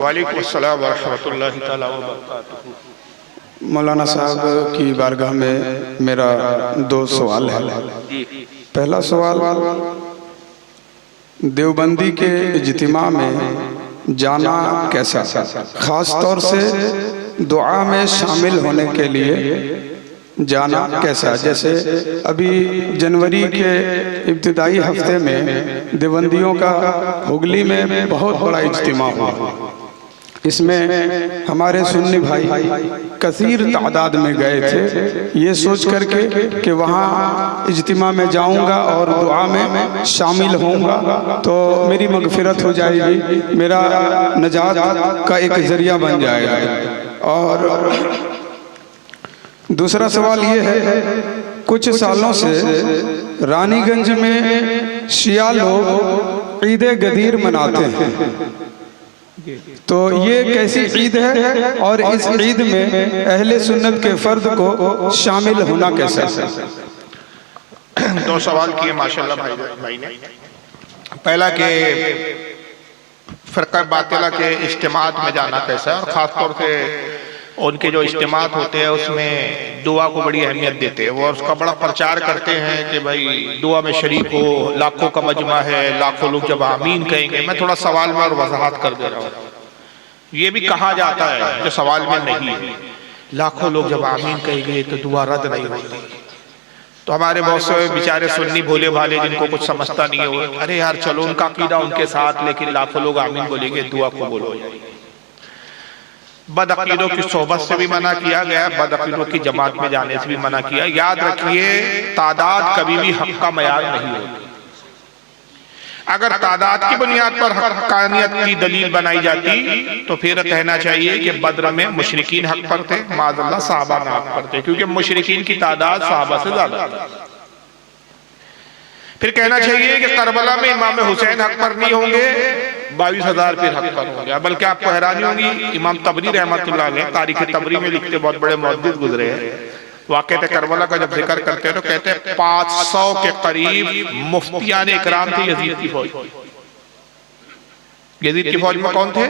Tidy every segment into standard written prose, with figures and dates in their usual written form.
वालेकुम अस्सलाम व रहमतुल्लाहि तआला व बरकातुहू। मौलाना साहब की बारगाह में मेरा दो सवाल है। पहला सवाल, देवबंदी के इज्तिमा में जाना कैसा, ख़ास तौर से दुआ में शामिल होने के लिए जाना कैसा। जैसे अभी जनवरी के इब्तिदाई हफ्ते में देवबंदियों का हुगली में बहुत बड़ा इज्तिमा हुआ। इसमें हमारे सुन्नी भाई कसीर तादाद में गए थे, ये सोच करके कि वहाँ इज्तिमा में जाऊँगा और दुआ में शामिल होऊंगा तो मेरी मगफिरत हो जाएगी, मेरा नजात का एक ज़रिया बन जाएगा। और दूसरा सवाल ये है, कुछ सालों से रानीगंज में शिया लोग ईद गदीर मनाते हैं, तो ये कैसी ईद है और इस ईद में अहले सुन्नत के फर्द को शामिल होना कैसा है? दो सवाल किए माशाल्लाह भाई ने। पहला कि फ़िरक़ा बातिला के इज्तिमात में जाना कैसा है, और ख़ास तौर से उनके जो इज्तिमात होते हैं उसमें दुआ को बड़ी अहमियत देते हैं। वो उसका बड़ा प्रचार करते हैं कि भाई दुआ में शरीक हो, लाखों का मजमा है, लाखों लोग जब आमीन कहेंगे। मैं थोड़ा सवाल में और वजाहत कर दे रहा हूँ। ये भी कहा जाता है जो सवाल में नहीं है, लाखों लोग जब आमीन कहेंगे तो दुआ रद्द नहीं होती। तो हमारे बहुत से बेचारे सुन्नी भोले भाले जिनको कुछ समझता नहीं है, अरे यार चलो उनका अकीदा उनके साथ, लेकिन लाखों लोग आमीन बोलेंगे दुआ कबूल हो जाएगी। बदअकीदों की सोहबत से भी मना किया गया, बदअकीदों की जमात में जाने से भी मना किया। याद रखिए, तादाद कभी भी हक का मयार नहीं होती। अगर तादाद की बुनियाद पर हक्कानियत की दलील बनाई जाती तो फिर कहना चाहिए कि बद्र में मुशरिकीन हक पर थे, माज़अल्लाह सहाबा ना हक पर थे, क्योंकि मुशरिकीन की तादाद सहाबा से ज्यादा थी। फिर कहना चाहिए कि करबला में इमाम हुसैन हक पर नहीं होंगे, 22,000 फिर हक पर होंगे। बल्कि आपको हैरानी होगी, इमाम तबरी रहमतुल्लाह अलैह तारीख तबरी में लिखते, बहुत बड़े मुहद्दिस गुजरे हैं, वाक़या करबला का जब जिक्र करते हैं तो कहते हैं 500 के करीब मुफ्तियान इकराम थे यजीद की फौज। यजीद की फौज में कौन थे?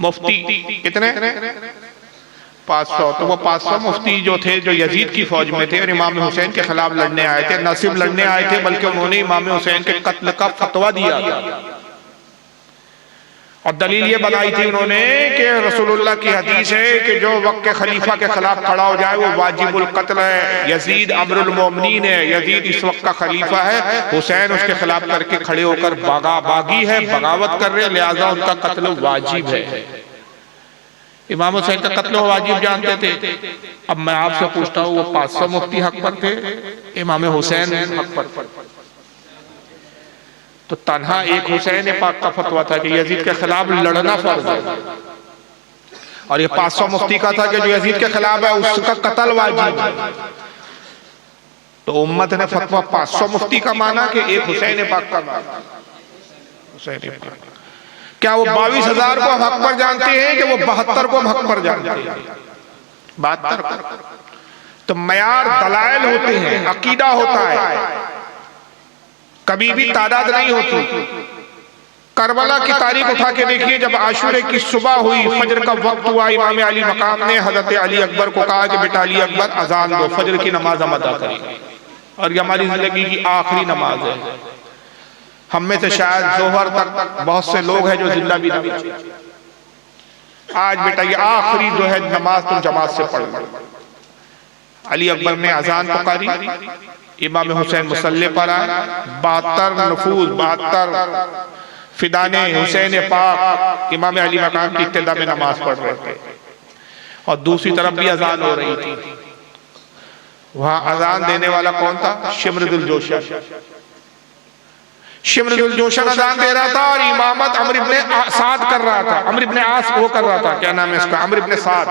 मुफ्ती। कितने? 500। तो वो 500 मुफ्ती जो थे, जो यजीद की फौज में थे और इमाम हुसैन के खिलाफ लड़ने आए थे, न सिर्फ लड़ने आए थे बल्कि उन्होंने इमाम हुसैन के कत्ल का फतवा दिया था। और दलील ये बनाई थी उन्होंने कि रसूलुल्लाह की हदीस है कि जो वक्त के खलीफा के खिलाफ खड़ा हो जाए वो वाजिबुल कत्ल है। यजीद अमरुल मोमिनीन है, यजीद इस वक्त का खलीफा है, हुसैन उसके खिलाफ करके खड़े होकर बागी है, बगावत कर रहे, लिहाजा उनका कत्ल वाजिब है। इमाम हुसैन का कत्ल वाजिब जानते थे। अब मैं आपसे पूछता हूँ, वो 500 मुफ्ती हक पर थे, इमाम हुसैन हक पर? तो तन्हा एक हुसैन पाक का फतवा था कि यजीद के खिलाफ लड़ना फर्ज है, और ये 500 मुफ्ती का था कि जो यजीद के खिलाफ है उसका कत्ल वाजिब है। तो उम्मत ने फतवा 500 मुफ्ती का माना कि एक हुसैन पाक का माना? हुसैन पाक। क्या वो 22,000 को हक पर जानते हैं कि वो 72 को हक पर जानते हैं? 72। तो मयार दलाइल होते हैं, अकीदा होता है, कभी भी तादाद नहीं होती। करबला की तारीख उठा के देखिए, जब आशूरे की सुबह हुई, फजर का वक्त हुआ, इमाम अली मकाम ने हजरत अली अकबर को कहा कि बेटा अली अकबर अजान दो, फजर की नमाज हम अदा करेंगे, और ये हमारी जिंदगी की आखिरी नमाज है। हम में से शायद जोहर तक बहुत से लोग हैं जो जिंदा भी नहीं। आज बेटा ये आखिरी जो है नमाज तुम जमात से पढ़ लो। अली अकबर ने अजान पुकारी, इमाम हुसैन मुसल्ले पर आए, 72 नफूज, 72 फिदाने हुसैन पाक इमाम अली मकाम की इब्तिदा में नमाज पढ़ रहे थे, और दूसरी तरफ भी अजान हो रही थी। वहां अजान देने वाला कौन था? शिम्र दुल जोशन। शिम्र दुल जोशन अजान दे रहा था, और इमामत अमर इब्ने साद कर रहा था। अमर इब्ने आस वो कर रहा था, क्या नाम है इसका? अमर इब्ने साद।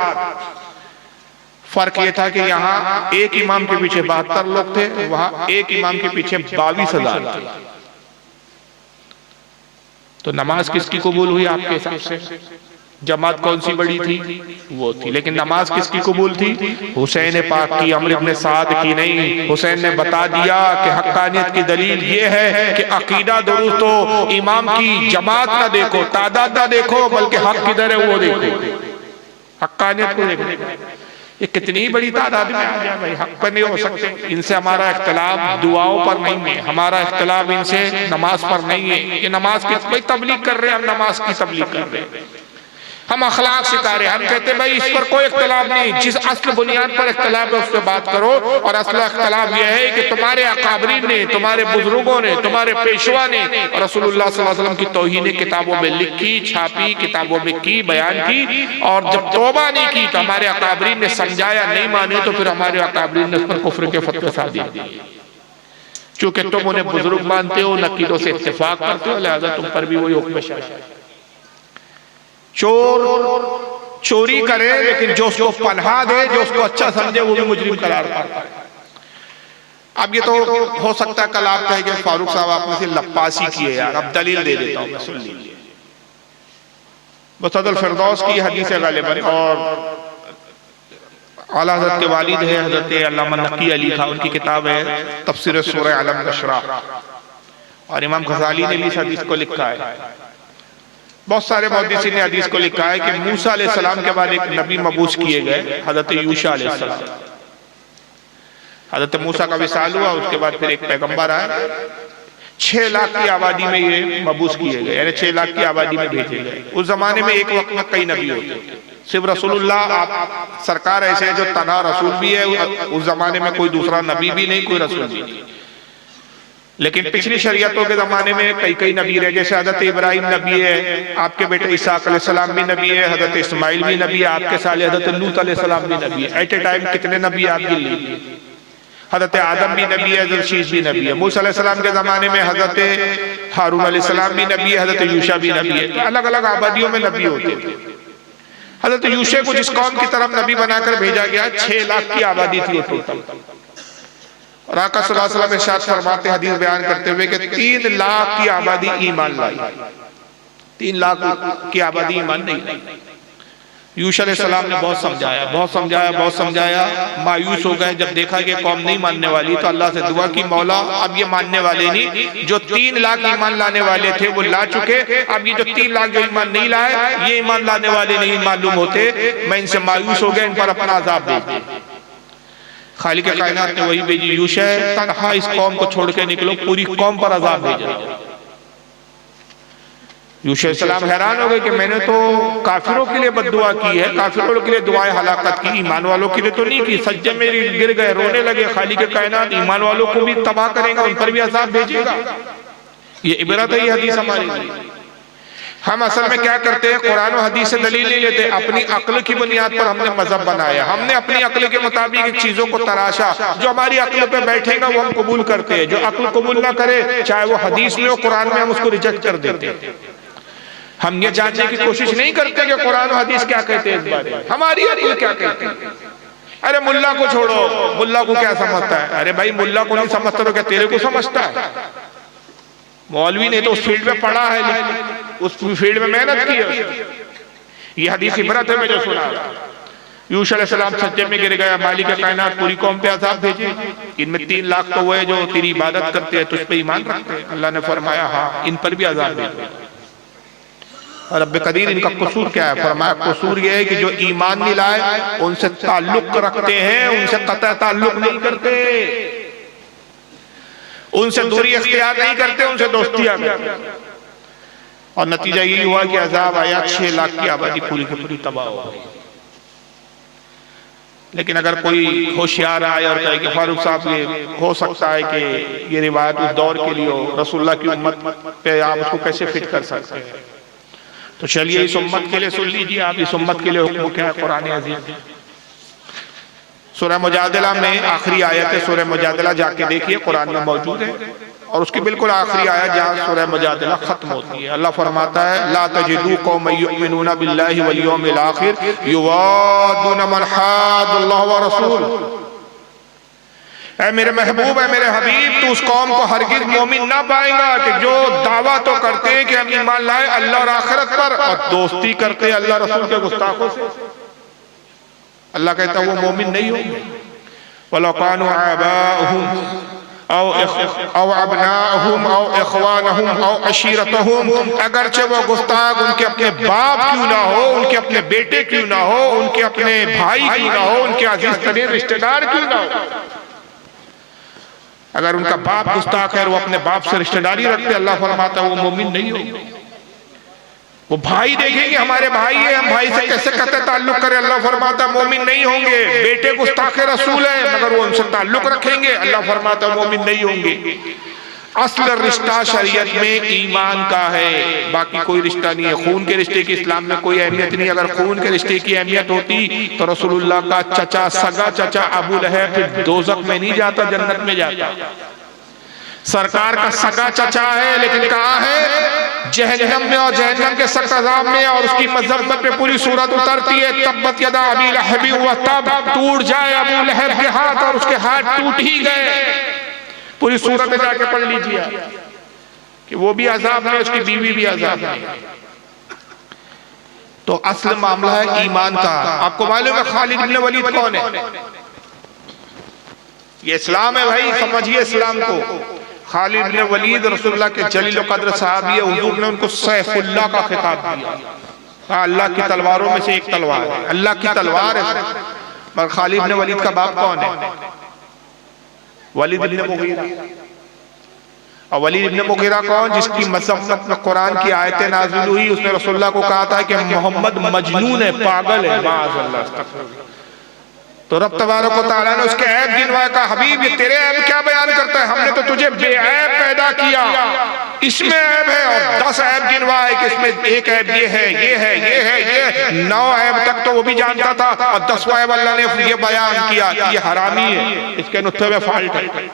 फर्क ये था कि यहाँ एक इमाम के पीछे 72 लोग थे, वहां एक इमाम के पीछे 22,000 थे। तो नमाज किसकी कबूल हुई आपके हिसाब से? जमात कौन सी बड़ी थी? वो थी। लेकिन नमाज किसकी कबूल थी? हुसैन पाक की, अम्र इब्न साद की नहीं। हुसैन ने बता दिया कि हक्कानियत की दलील ये है कि अकीदा दुरुस्त हो, इमाम की जमात ना देखो, तादाद ना देखो, बल्कि हक किधर है वो देखो, हक्कानियत को देखो। ये कितनी बड़ी तादाद में आ गया भाई, हक पर नहीं हो सकते। इनसे हमारा इख्तलाफ दुआओं पर नहीं है, हमारा इख्तलाफ इनसे नमाज पर नहीं है। ये नमाज की भाई तबलीग कर रहे हैं, हम नमाज की तबलीग कर रहे हैं, हम अखलाक सिखा रहे हैं। हम कहते हैं भाई इस पर कोई इख्तलाफ नहीं, जिस असल बुनियाद पर इख्तलाफ है उस पर बात करो। और असल इख्तलाफ यह है कि तुम्हारे अकाबरीन ने, तुम्हारे बुजुर्गों ने, तुम्हारे पेशवा ने रसूलुल्लाह सल्लल्लाहु अलैहि वसल्लम की तौहीन किताबों में लिखी, छापी, किताबों में की, बयान की, और जब तौबा नहीं की तो हमारे अकाबरीन ने समझाया, नहीं माने तो फिर हमारे अकाबरीन ने उस पर कुफ्र के फतवे सादिर दिए। चूंकि तुम उन्हें बुजुर्ग मानते हो, नकीदों से इत्तेफाक करते हो, लिहाजा तुम पर भी वही हुक्म शाया है। चोर चोरी करे लेकिन जो उसको पनाह दे, जो उसको अच्छा समझे, वो भी मुजरिम करार पाता है। अब ये तो हो सकता है कल आप कहेंगे फारूक साहब आपने से लप्पासी की है यार, अब दलील दे देता हूं, सुन लीजिए। मुस्तदल फिरदौस की हदीस है गालिबन, और आला हज़रत के वालिद है हज़रत अल्लामा नकी अली खान, उनकी किताब है तफसीर सूरह अलम नशरा, और इमाम गज़ाली ने भी इस हदीस को लिखा है। बहुत सारे मुहद्दिसीन ने हदीस को लिखा है कि मूसा अलैहिस्सलाम के बाद एक नबी मबूस किए गए, हज़रत यूशा अलैहिस्सलाम। हज़रत मूसा का विसाल हुआ, उसके बाद फिर एक पैगंबर आया। 6 लाख की आबादी में ये मबूस किए गए, यानी 6 लाख की आबादी में भेजे गए। उस जमाने में एक वक्त में कई नबी होते थे, सिर्फ रसूलुल्लाह आप सरकार ऐसे है जो तन्हा रसूल भी है। उस जमाने में कोई दूसरा नबी भी नहीं, कोई रसूल भी नहीं। लेकिन पिछली शरीयतों के जमाने में कई कई नबी रहे, जैसे हजरत इब्राहिम नबी है, आपके बेटे ईसाक अलैहिस्सलाम भी नबी है, हजरत इस्माइल भी नबी है, आपके साले हजरत लूत अलैहिस्सलाम भी नबी है। एट ए टाइम कितने नबी आप गिन लीजिए। हजरत आदम भी नबी है, हजरत शीश भी नबी है। मूसा अलैहिस्सलाम के जमाने में हजरत हारून अलैहिस्सलाम भी नबी है, हजरत यूशा भी नबी है। तो अलग अलग आबादियों में नबी होते थे। हजरत यूशा को जिस कौम की तरफ नबी बनाकर भेजा गया, 6 लाख की आबादी थी टोटल। और आका सल्लल्लाहु अलैहि वसल्लम इरशाद फरमाते, हदीस बयान करते हुए कि 3 लाख की आबादी ईमान लाई, 3 लाख की आबादी ईमान नहीं लाई। यूशा अलैहिस्सलाम ने बहुत समझाया, बहुत समझाया, बहुत समझाया, मायूस हो गए। जब देखा कि कौम नहीं मानने वाली तो अल्लाह से दुआ की, मौला अब ये मानने वाले नहीं, जो 3 लाख ईमान लाने वाले थे वो ला चुके, अब ये जो 3 लाख जो ईमान नहीं लाए, ये ईमान लाने वाले नहीं मालूम होते, मैं इनसे मायूस हो गया, इन पर अपना अज़ाब दे दे। खालिक कायनात ने वही भेजी, यूशा तन्हा इस कौम को छोड़ के निकलो, पूरी कौम पर अज़ाब भेजा। यूशा अलैहिस्सलाम हैरान हो गए कि मैंने तो काफिरों के लिए बद्दुआ की है, काफिरों के लिए दुआए हलाकत की, ईमान वालों के लिए तो नहीं की। सज्जे में गिर गए, रोने लगे। खालिक कायनात ईमान वालों को भी तबाह करेगा, उन पर भी अज़ाब भेजेगा। ये इबरत है, ये हदीस हमारे लिए। हम असल में क्या करते हैं, कुरान और हदीस से दलील नहीं लेते, अपनी अक्ल की बुनियाद पर हमने मजहब बनाया। हमने अपनी अक्ल के मुताबिक चीजों को तराशा, जो हमारी अक्ल पे बैठेगा वो हम कबूल करते हैं, जो अक्ल कबूल ना करे, चाहे वो हदीस में हो कुरान में, हम उसको रिजेक्ट कर देते हैं। हम ये जानने की कोशिश नहीं करते कि कुरान और हदीस क्या कहते हैं इस बारे में, हमारी अक्ल क्या कहती है। अरे मुल्ला को छोड़ो, मुल्ला को क्या समझता है? अरे भाई मुल्ला को नहीं समझता तो क्या तेरे को समझता है? मौलवी ने तो उस फील्ड में पढ़ा है, उस फील्ड में मेहनत की है। ये हदीस इबरत है मैं जो सुना। यूशा अलैहिस्सलाम सज्जे में गिर गया, मालिक कायनात पूरी कौम पे अज़ाब भेजे। इनमें 3 लाख तो वो है जो तेरी इबादत करते हैं, तुझ पे ईमान रखते हैं। अल्लाह ने फरमाया हाँ, इन पर भी अज़ाब भेजे। और रब्बे कदीर इनका कसूर क्या है? फरमाया कसूर ये है कि जो ईमान नहीं लाए उनसे ताल्लुक रखते हैं, उनसे कतई ताल्लुक नहीं करते, उनसे दूरी इख्तियार नहीं करते, उनसे दोस्तियां करते। और नतीजा यही हुआ कि अजाब आया, 6 लाख की आबादी पूरी की पूरी तबाह हो गई। लेकिन अगर कोई होशियार आए और कहे कि फारूक साहब ये हो सकता है कि ये रिवायत उस दौर के लिए हो, रसूलुल्लाह की उम्मत पे आप उसको कैसे फिट कर सकते हैं, तो चलिए इस उम्मत के लिए सुन लीजिए आप, इस उम्मत के लिए हुक्म क्या है कुरान अज़ीज़। सूरह मुजादिला में आखिरी आयत है, सूरह मुजादिला जाके देखिए कुरान में मौजूद है, और उसकी बिल्कुल आखिरी आयत जहाँ सूरह मुजादिला खत्म होती है। अल्लाह फरमाता है ला तजिदू कौमन युमिनूना बिल्लाहि वल यौमिल आखिर युवादूना मन हाद्दल्लाह व रसूल। ऐ मेरे महबूब, है मेरे हबीब, तू उस कौम को हरगिज मोमिन ना पाएगा कि जो दावा तो करते हैं कि हम ईमान लाए अल्लाह और आखिरत पर और दोस्ती करते हैं अल्लाह रसूल के गुस्ताखों से। अल्लाह कहता है वो मोमिन नहीं होंगे। वलो कानू आबाहुम औ अबनाहुम औ इख्वानहुम औ अशीरतहुम, अगरचे वो गुस्ताख उनके अपने बाप क्यों ना हो, उनके अपने बेटे क्यों ना हो, उनके अपने भाई क्यों ना हो, उनके अजीज तरीन रिश्तेदार क्यों ना हो, अगर उनका बाप गुस्ताख है और वो अपने बाप से रिश्तेदारी रखते, अल्लाह फरमाता है वो मोमिन नहीं होंगे। वो भाई देखेंगे हमारे भाई है, हम भाई से कैसे कहते ताल्लुक करें, अल्लाह फरमाता मोमिन नहीं होंगे। बेटे गुस्ताख रसूल है मगर वो उनसे ताल्लुक रखेंगे, अल्लाह फरमाता मोमिन नहीं होंगे। असल रिश्ता शरीयत में ईमान का है, बाकी कोई रिश्ता नहीं है। खून के रिश्ते की इस्लाम में कोई अहमियत नहीं। अगर खून के रिश्ते की अहमियत होती तो रसूलुल्लाह का चचा, सगा चचा अबू लहब फिर दोज़ख में नहीं जाता, जन्नत में जाता। सरकार का सगा चचा है लेकिन कहाँ है, जहन्नम में, और जहन्नम के सख्त अज़ाब में, और उसकी मज़ब्बत पे पूरी सूरत उतरती है। तब्बत यदा अबी लहब व तब, टूट जाए अबू लहब के हाथ और उसके हाथ टूट ही गए। पूरी सूरत में जाके पढ़ लीजिए कि वो भी अज़ाब में, उसकी बीवी भी अज़ाब में। तो असल मामला है ईमान का। आपको मालूम है खालिद इब्न वलीद कौन है? ये इस्लाम है भाई, समझिए इस्लाम को। खालिद इब्न वलीद रसूलुल्लाह के जलील कद्र साहबी है। हुजूर ने उनको सैफुल्लाह का खिताब दिया। अल्लाह की तलवारों में से एक तलवार है, अल्लाह की तलवार है। मगर खालिद इब्न वलीद का बाप कौन है? वलीद इब्न मुगीरा। और वलीद इब्न मुगीरा कौन? जिसकी मज़म्मत में कुरान की आयतें नाज़िल हुई। उसने रसूलुल्लाह को कहा था कि मोहम्मद मजनून है, पागल है। माअज़ल्लाह। तो रब तबारक व तआला ने उसके ऐब गिनवाए, का हबीब ये तेरे ऐब क्या बयान करता है, हमने तो तुझे बेऐब पैदा किया, इसमें ऐब है। और 10 ऐब गिनवाए कि इसमें एक ऐब ये है, ये है, ये है, ये 9 ऐब तक तो वो भी जानता था, और 10वां ऐब अल्लाह ने ये बयान किया ये हरामी है, इसके नुत्फ़े में फॉल्ट है।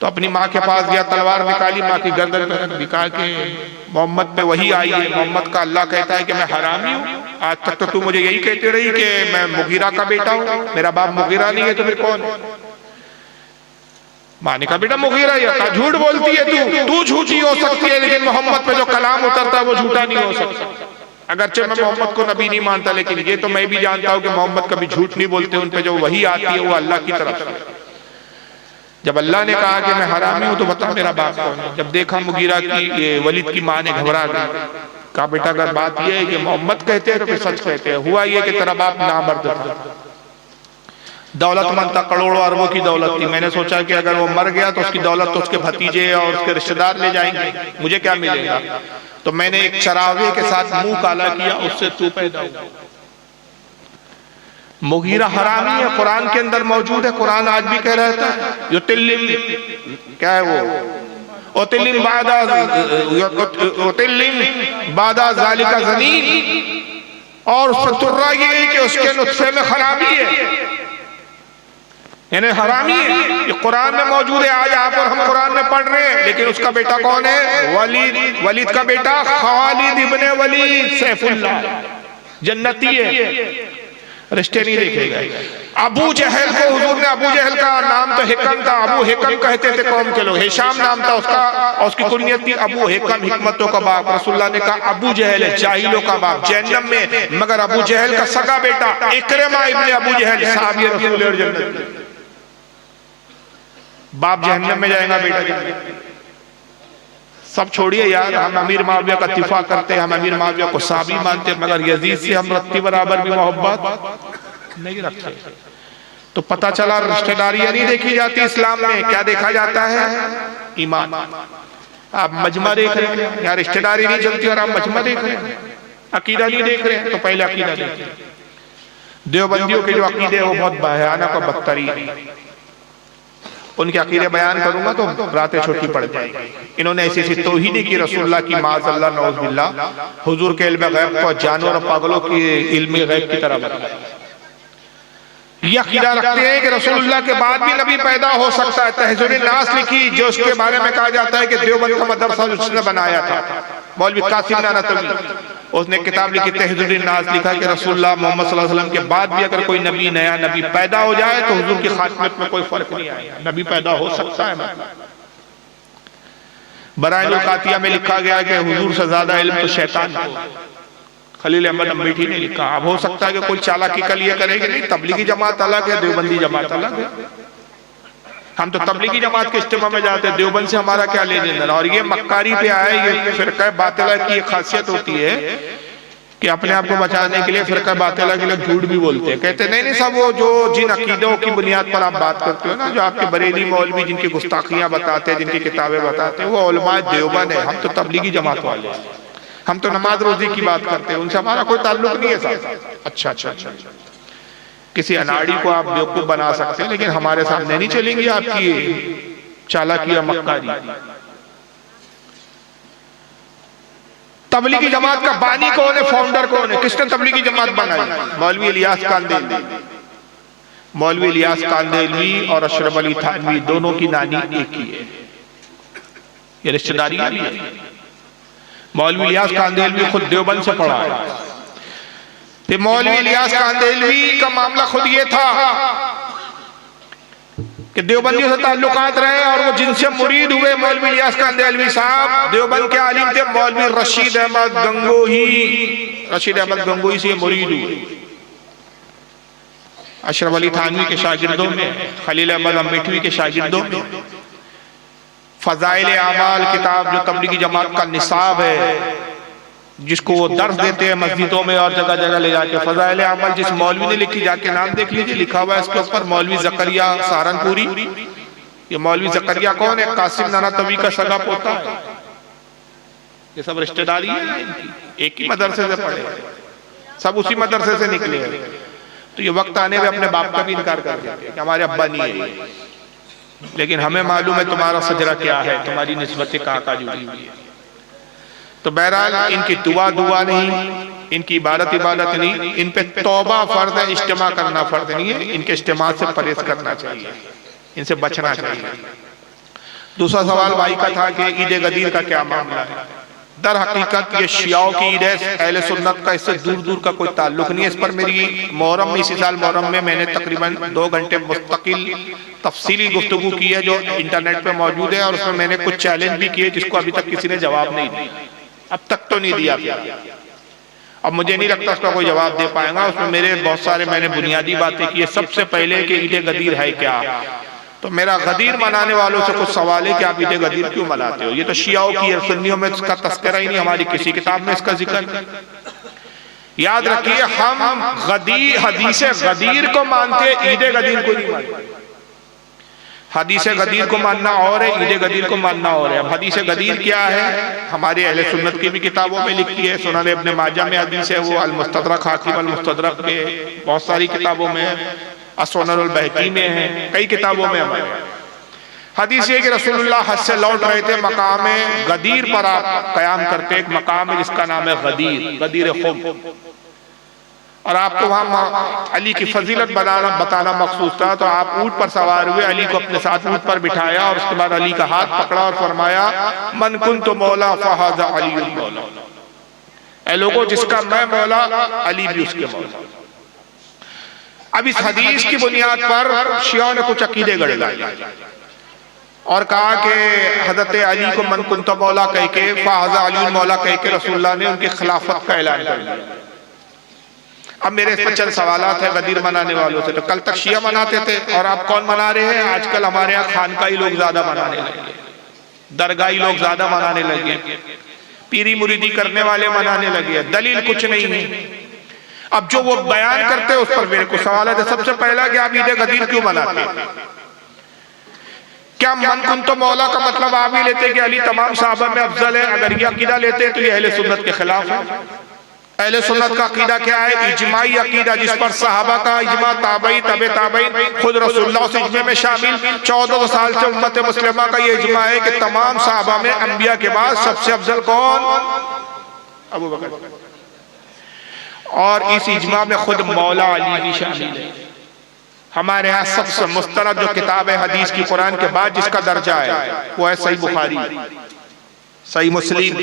तो अपनी माँ के पास गया, तलवार निकाली, माँ की गर्दन पे रख दी, कहा कि मोहम्मद पे वही आई है। मोहम्मद का अल्लाह कहता है कि मैं हरामी हूँ। आज तक तो तू मुझे यही कहती रही कि मैं मुगीरा का बेटा हूँ, मेरा बाप मुगीरा नहीं है, तो फिर कौन है? माँ ने कहा बेटा मुगीरा ही है। झूठ बोलती है तू झूठी हो सकती है लेकिन मोहम्मद पे जो कलाम उतरता है वो झूठा नहीं हो सकता। अगरचे मैं मोहम्मद को नबी नहीं मानता, लेकिन ये तो मैं भी जानता हूँ कि मोहम्मद कभी झूठ नहीं बोलते, उन पे जो वही आती है वो अल्लाह की तरफ से। जब अल्लाह ने कहा कि मैं हरामी हूं तो बता मेरा बाप कौन है? जब देखा मुगीरा की, ये वलीद की माँ ने घबरा गई, कहा बेटा अगर बात यह है कि मोहम्मद कहते हैं तो फिर सच कहते हैं। हुआ ये कि तेरा बाप नामर्द था, दौलतमंद था, करोड़ों अरबों की दौलत थी। मैंने सोचा कि अगर वो मर गया तो उसकी दौलत तो उसके भतीजे और उसके रिश्तेदार ले जाएंगे, मुझे क्या मिलेगा। तो मैंने एक चरावे के साथ मुंह काला किया, उससे तू पैदा हुआ। मुगीरा हरामी है, कुरान के अंदर मौजूद है। कुरान आज भी कह रहा था युतिल्लिम, क्या है वो, उतिल्लिम बादा ज़ालिका ज़नीन। और फतुर्रा ये है कि उसके नुत्फे में खराबी है, यानी हरामी है। ये कुरान में मौजूद है। आज आप और हम कुरान में पढ़ रहे हैं, लेकिन उसका बेटा कौन है? वलीद। वलीद का बेटा खालिद इब्न वलीद सैफुल्लाह, जन्नती है, रिश्ते नहीं देखेगा। अबू जहल को हुजूर ने, अबू जहल का नाम तो हिकम था, अबू हिकम कहते थे कौम के लोग, हिशाम नाम था उसका, और उसकी कुनियत थी अबू हिकम, हिकमतों का बाप। रसूलुल्लाह ने कहा अबू जहल है, जाहिलों का बाप, जहन्नम में। मगर अबू जहल का सगा बेटा इकरमा इब्न अबू जहल साहब रसूल और जन्नत। बाप जहन्नम में जाएगा, बेटा सब छोड़िए यार। हम अमीर माविया का इत्तिफाक करते हैं, हम अमीर माविया को साबी मानते हैं, मगर यजीद से हम रत्ती बराबर भी मोहब्बत नहीं रखते। तो पता चला रिश्तेदारियां नहीं देखी जाती इस्लाम में, क्या देखा जाता है? ईमान। आप मजमा देख रहे हैं, यहाँ रिश्तेदारी नहीं चलती और आप मजमा देख रहे हैं, अकीदा नहीं देख रहे हैं। तो पहले अकीदा देखिए। देवबंदियों के जो अकीदे है वो बहुत भयानक और बदतरीन है। उनके अकीदे बयान करूंगा तो रातें छोटी पड़ जाएगी। इन्होंने ऐसी ऐसी तौहीदी की रसूलुल्लाह की, माज़अल्लाह नौज़ुबिल्लाह, हुजूर के इल्म गैब को जानवर और पागलों की इल्म गैब की तरह बताया। ये अकीदा रखते हैं कि रसूलुल्लाह के बाद भी नबी पैदा हो सकता है। तहज़ीरुन नास लिखी, जो उसके बारे में कहा जाता है कि देवबंद का मदरसा उसने बनाया था, मौलवी कासिम नानतवी। उसने किताब लिखी तहज़ीरुन नास, लिखा कि रसूलुल्लाह मोहम्मद सल्लल्लाहु अलैहि वसल्लम के बाद भी अगर कोई नबी, नया नबी पैदा हो जाए तो हुजूर की खातिमत में कोई फर्क नहीं आएगा, नबी पैदा हो सकता है। बराइनुल कातिया में लिखा गया कि हुजूर से ज्यादा इल्म तो शैतान को। खलील अहमद अम्बेठी ने लिखा। अब हो सकता है कि कोई चालाकी का लिए करेगी, नहीं, तबलीगी जमात अलग है, देवबंदी जमात अलग है। हम तो तबलीगी जमात के इज्तिमा में जाते हैं, देवबंद से हमारा क्या लेने देना। और ये मक्कारी पे आए, ये फिरका बातिला की एक खासियत होती है कि अपने आप को बचाने के लिए फिरका बातिला के लोग झूठ भी बोलते हैं, कहते नहीं सब वो जो जिन अकीदों की बुनियाद पर आप बात करते हो ना, जो आपके बरेली मौलवी जिनकी गुस्ताखियां बताते हैं, जिनकी किताबें बताते हैं, वो उलमा देवबंद है, हम तो तबलीगी जमात वाले हैं, हम तो नमाज रोजी की बात करते हैं, उनसे हमारा कोई ताल्लुक नहीं है साहब। अच्छा अच्छा अच्छा, किसी अनाड़ी को आप बेवकूफ बना सकते हैं, लेकिन हमारे सामने नहीं चलेंगी आपकी चालाकी मक्कारी। तबलीगी जमात का बानी कौन है, फाउंडर कौन है, किसने तबलीगी जमात बनाई? मौलवी इलियास कांदेलवी। मौलवी इलियास कांदेलवी और अशरफ अली थानवी दोनों की नानी एक ही है, ये रिश्तेदारी है। मौलवी इलियास कांदेलवी खुद देवबंद से पढ़ा है। तो मौलवी इलियास कांदेलवी का मामला खुद ये था कि देवबंदियों से ताल्लुकात रहे, और वो जिनसे मुरीद हुए मौलवी इलियास कांदेलवी साहब देवबंद के आलिम थे, मौलवी रशीद अहमद गंगोही। रशीद अहमद गंगोही से मुरीद हुए। अशरफ अली थानवी के शागिर्दों में, खलील अहमद अम्बेठी के शागिर्दों में। फजाइल आमाल किताब जो तबलीगी जमात का निसाब है, जिसको वो दर्स देते हैं मस्जिदों में और जगह जगह ले जाके, फजाइल आमाल जिस मौलवी ने लिखी, जाके नाम देख लीजिए, लिखा हुआ है इसके ऊपर मौलवी जकरिया सहारनपुरी। ये मौलवी जकरिया कौन है? कासिम नानातवी का सगा पोता है। ये सब रिश्तेदारी है इनकी, एक ही मदरसे से पढ़े, सब उसी मदरसे से निकले हैं। तो ये वक्त आने में अपने बाप का भी इनकार कर देते हैं कि हमारे अब्बा नहीं है, लेकिन हमें मालूम है तुम्हारा सजरा क्या है, तुम्हारी निस्बतें कहाँ का जुड़ी हुई है। तो बहरहाल इनकी दुआ नहीं, इनकी इबादत नहीं, इन पे तौबा फर्ज है, इज्तिमा करना फर्ज नहीं है। इनके इज्तिमा से परहेज करना चाहिए, इनसे बचना चाहिए। दूसरा सवाल भाई का था कि ईद गदीर का क्या मामला है। दर हकीकत ये शियाओं की ईद है, अहले सुन्नत का इससे दूर दूर का कोई ताल्लुक नहीं है। इस पर मेरी मुहर्रम में, इसी साल मुहर्रम में मैंने तकरीबन 2 घंटे मुस्तकिल तफसीली गुफ्तगू की है, जो इंटरनेट पे मौजूद है, और उसमें मैंने कुछ चैलेंज भी किए जिसको अभी तक किसी ने जवाब नहीं दिया, अब तक तो नहीं दिया। अब मुझे नहीं लगता उसका कोई जवाब दे पाएगा। उसमें मेरे बहुत सारे मैंने बुनियादी बातें की है। सबसे पहले कि ईद गदीर है क्या, तो मेरा गदीर मनाने वालों से कुछ सवाल है कि आप ईद गदीर क्यों मनाते हो। ये तो शियाओं की है, सुन्नियों में इसका तस्करा ही नहीं, हमारी किसी किताब में इसका जिक्र। याद रखिए, हम हदीस गदीर को मानते, ईद गदीर को नहीं मानते। हदीस गदीर को मानना और है, ईद गदीर को मानना और है। अब हदीस गदीर क्या है, हमारे अहले सुन्नत की भी किताबों में लिखी है। सुनन इब्न माजा में हदीस है, वो अल मुस्तदरक हाकिम अल मुस्तदरक में, बहुत सारी किताबों में है, असुनन अल बहकी में है, कई किताबों में हमारे हदीस है कि रसूलुल्लाह हज से लौट रहे थे, मकाम गदीर पर आप कयाम करते, एक मकाम है जिसका नाम है गदीर, गदीर खुम, और आपको वहां अली की फजीलत बताना मखसूस था। तो आप ऊंट पर सवार हुए, अली को अपने साथ ऊंट पर बिठाया, और उसके बाद अली का हाथ पकड़ा और फरमाया, मन कुन्तु मौला फहाज़ा अली मौला। ऐ लोगों, जिसका मैं मौला, अली भी उसके मौला। अब इस हदीस की बुनियाद पर शियाओं ने कुछ अकीदे गढ़ डाले और कहा कि हजरत अली को मन कुन्तु मौला कह के, फहाज़ा अली मौला कह के रसूलुल्लाह ने उनकी खिलाफत का ऐलान कर दिया। अब मेरे इस पर चंद सवालात है गदीर मनाने वालों से। तो कल तक शिया मनाते थे, और आप कौन मना रहे हैं? आजकल हमारे यहाँ खानकाई लोग ज्यादा मनाने लगे, दरगाही लोग ज्यादा मनाने लगे, पीरी मुरीदी करने वाले मनाने लगे। दलील कुछ नहीं है। अब जो वो बयान करते हैं उस पर मेरे को सवाल है। सबसे पहला कि आप ईद गदीर क्यों मनाते हैं? क्या मन कुन्तु मौला का मतलब आप ही लेते कि अली तमाम साहबा में अफजल है? अगर ये अकीदा लेते हैं तो ये अहले सुन्नत के खिलाफ है। अहले सुन्नत का अकीदा क्या है? इजमाई अकीदा, जिस पर सहाबा का इजमा, ताबई, तबे ताबई, खुद रसूलुल्लाह से इजमे में शामिल। 14 साल से उम्मत मुस्लिमा का ये इजमा है कि तमाम सहाबा में अंबिया के बाद सबसे अफजल कौन? अबू बकर। और इस इजमा में खुद मौला अली भी शामिल है। हमारे यहाँ सबसे मुस्तरद जो किताब है हदीस की, कुरान के बाद जिसका दर्जा है, वो है सही बुखारी, सही मुस्लिम।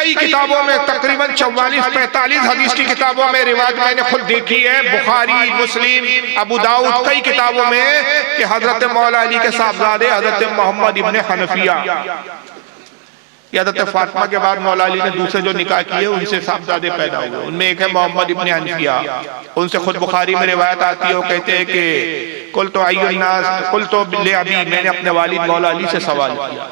कई किताबों में तकरीबन 44-45 हदीस की किताबों में रिवायत मैंने खुद देखी है, बुखारी, मुस्लिम, अबू दाऊद, कई किताबों में कि हजरत मौला अली के साहबजादे हजरत मोहम्मद इब्ने हनफिया, हजरत फातिमा के बाद मौला अली ने दूसरे जो निकाह किए उनसे साहबजादे पैदा हुए, उनमें एक है मोहम्मद इब्ने हनफिया। उनसे खुद बुखारी में रिवायत आती है, वो कहते हैं कि कुल तो बिल्ले अभी, मैंने अपने वालिद मौला अली से सवाल किया,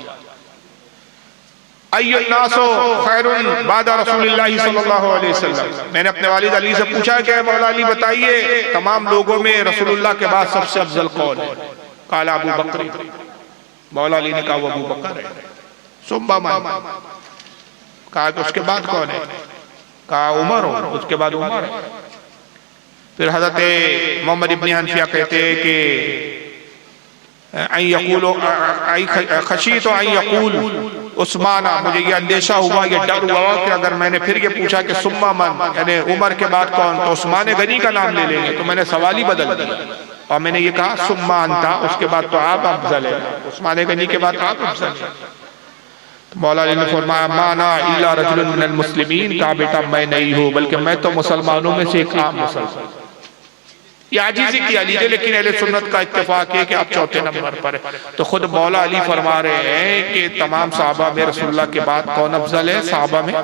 अय्युन्नासो खैरुन बादा रसूलिल्लाहि सल्लल्लाहु अलैहि वसल्लम, मैंने अपने वालिद अली से पूछा कि मौला अली बताइए तमाम लोगों में रसूलुल्लाह के बाद सबसे अफजल कौन है? काला अबू बकर, मौला अली ने कहा वो अबू बकर है। सुम्मा मन, कहा कि उसके बाद कौन है? कहा उमर हो, उसके बाद उमर है। फिर हजरत मोहम्मद इब्ने हनफिया कहते हैं कि खशी तो उस्माना, मुझे ये अंदेशा हुआ, ये डर हुआ कि अगर मैंने फिर ये पूछा कि सुम्मा मन यानी उमर के बाद कौन, तो उस्मान गनी का नाम ले लेंगे, तो मैंने सवाल ही बदल दिया और मैंने ये कहा सुम्मा अंता, उसके बाद तो आप अफजल है, उस्मान गनी के बाद आप अफजल है। तो मौला अली ने फरमाया माना इल्ला रजुलन मिनल मुस्लिमीन, कहा बेटा मैं नहीं हूँ बल्कि मैं तो मुसलमानों में से एक आम मुसलमान। ये आजीज़ी की अली है, लेकिन अहले सुन्नत का इत्तेफाक है कि आप चौथे नंबर पर है। तो खुद मौला अली फरमा रहे हैं कि तमाम साहबा में रसूलुल्लाह के बाद कौन अफजल है? साहबा में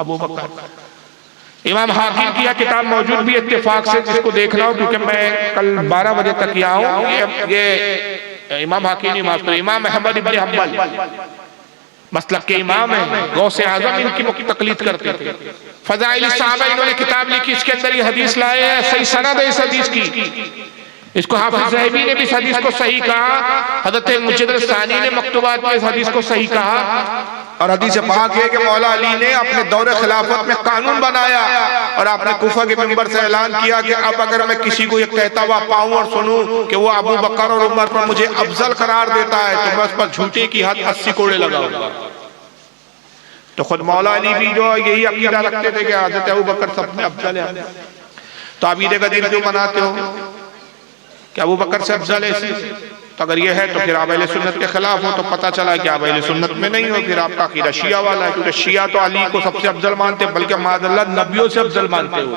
अबू बकर। इमाम हाकिम की यह किताब मौजूद भी इत्तेफाक से, जिसको देखना हो, क्योंकि मैं कल 12 बजे तक यहाँ हूँ। ये इमाम हाकिम नहीं, माफ करें, इमाम अहमद इब्ने हम्बल मसलक के इमाम है, गौसे आजम इनकी तकलीद करते थे। फजाइल सहाबा इन्होंने किताब लिखी, इसके अंदर ये हदीस लाए हैं, सही सनद है इस हदीस की। इसको हाफिज ज़हबी ने भी इस हदीस को सही कहा, हज़रत मुजद्दिद सानी ने मकतूबात में इस हदीस को सही कहा। और हदीस पाक है कि मौला अली ने अपने दौरे खिलाफत में कानून बनाया और आपने कूफा के मिंबर से ऐलान किया कि अब अगर मैं किसी को ये कहता हुआ पाऊं और सुनूं कि वो अबू बकर और उमर पर मुझे अफजल करार देता है, तो मैं उस पर झूठे की हद 80 कोड़े लगाऊंगा। तो खुद मौला अली भी जो यही अकीदा रखते थे कि हज़रत अबू बकर सब में अफजल है। तो आप ईद गदीर क्यों मनाते हो कि अबू बकर से अफजल है? तो अगर ये है तो फिर आप अहले सुन्नत के खिलाफ हो, तो पता चला कि आप अहले सुन्नत में नहीं हो, फिर आपका अकीदा शिया वाला है, क्योंकि शिया तो अली को सबसे अफजल मानते हैं, बल्कि माज़अल्लाह नबियों से अफजल मानते हो।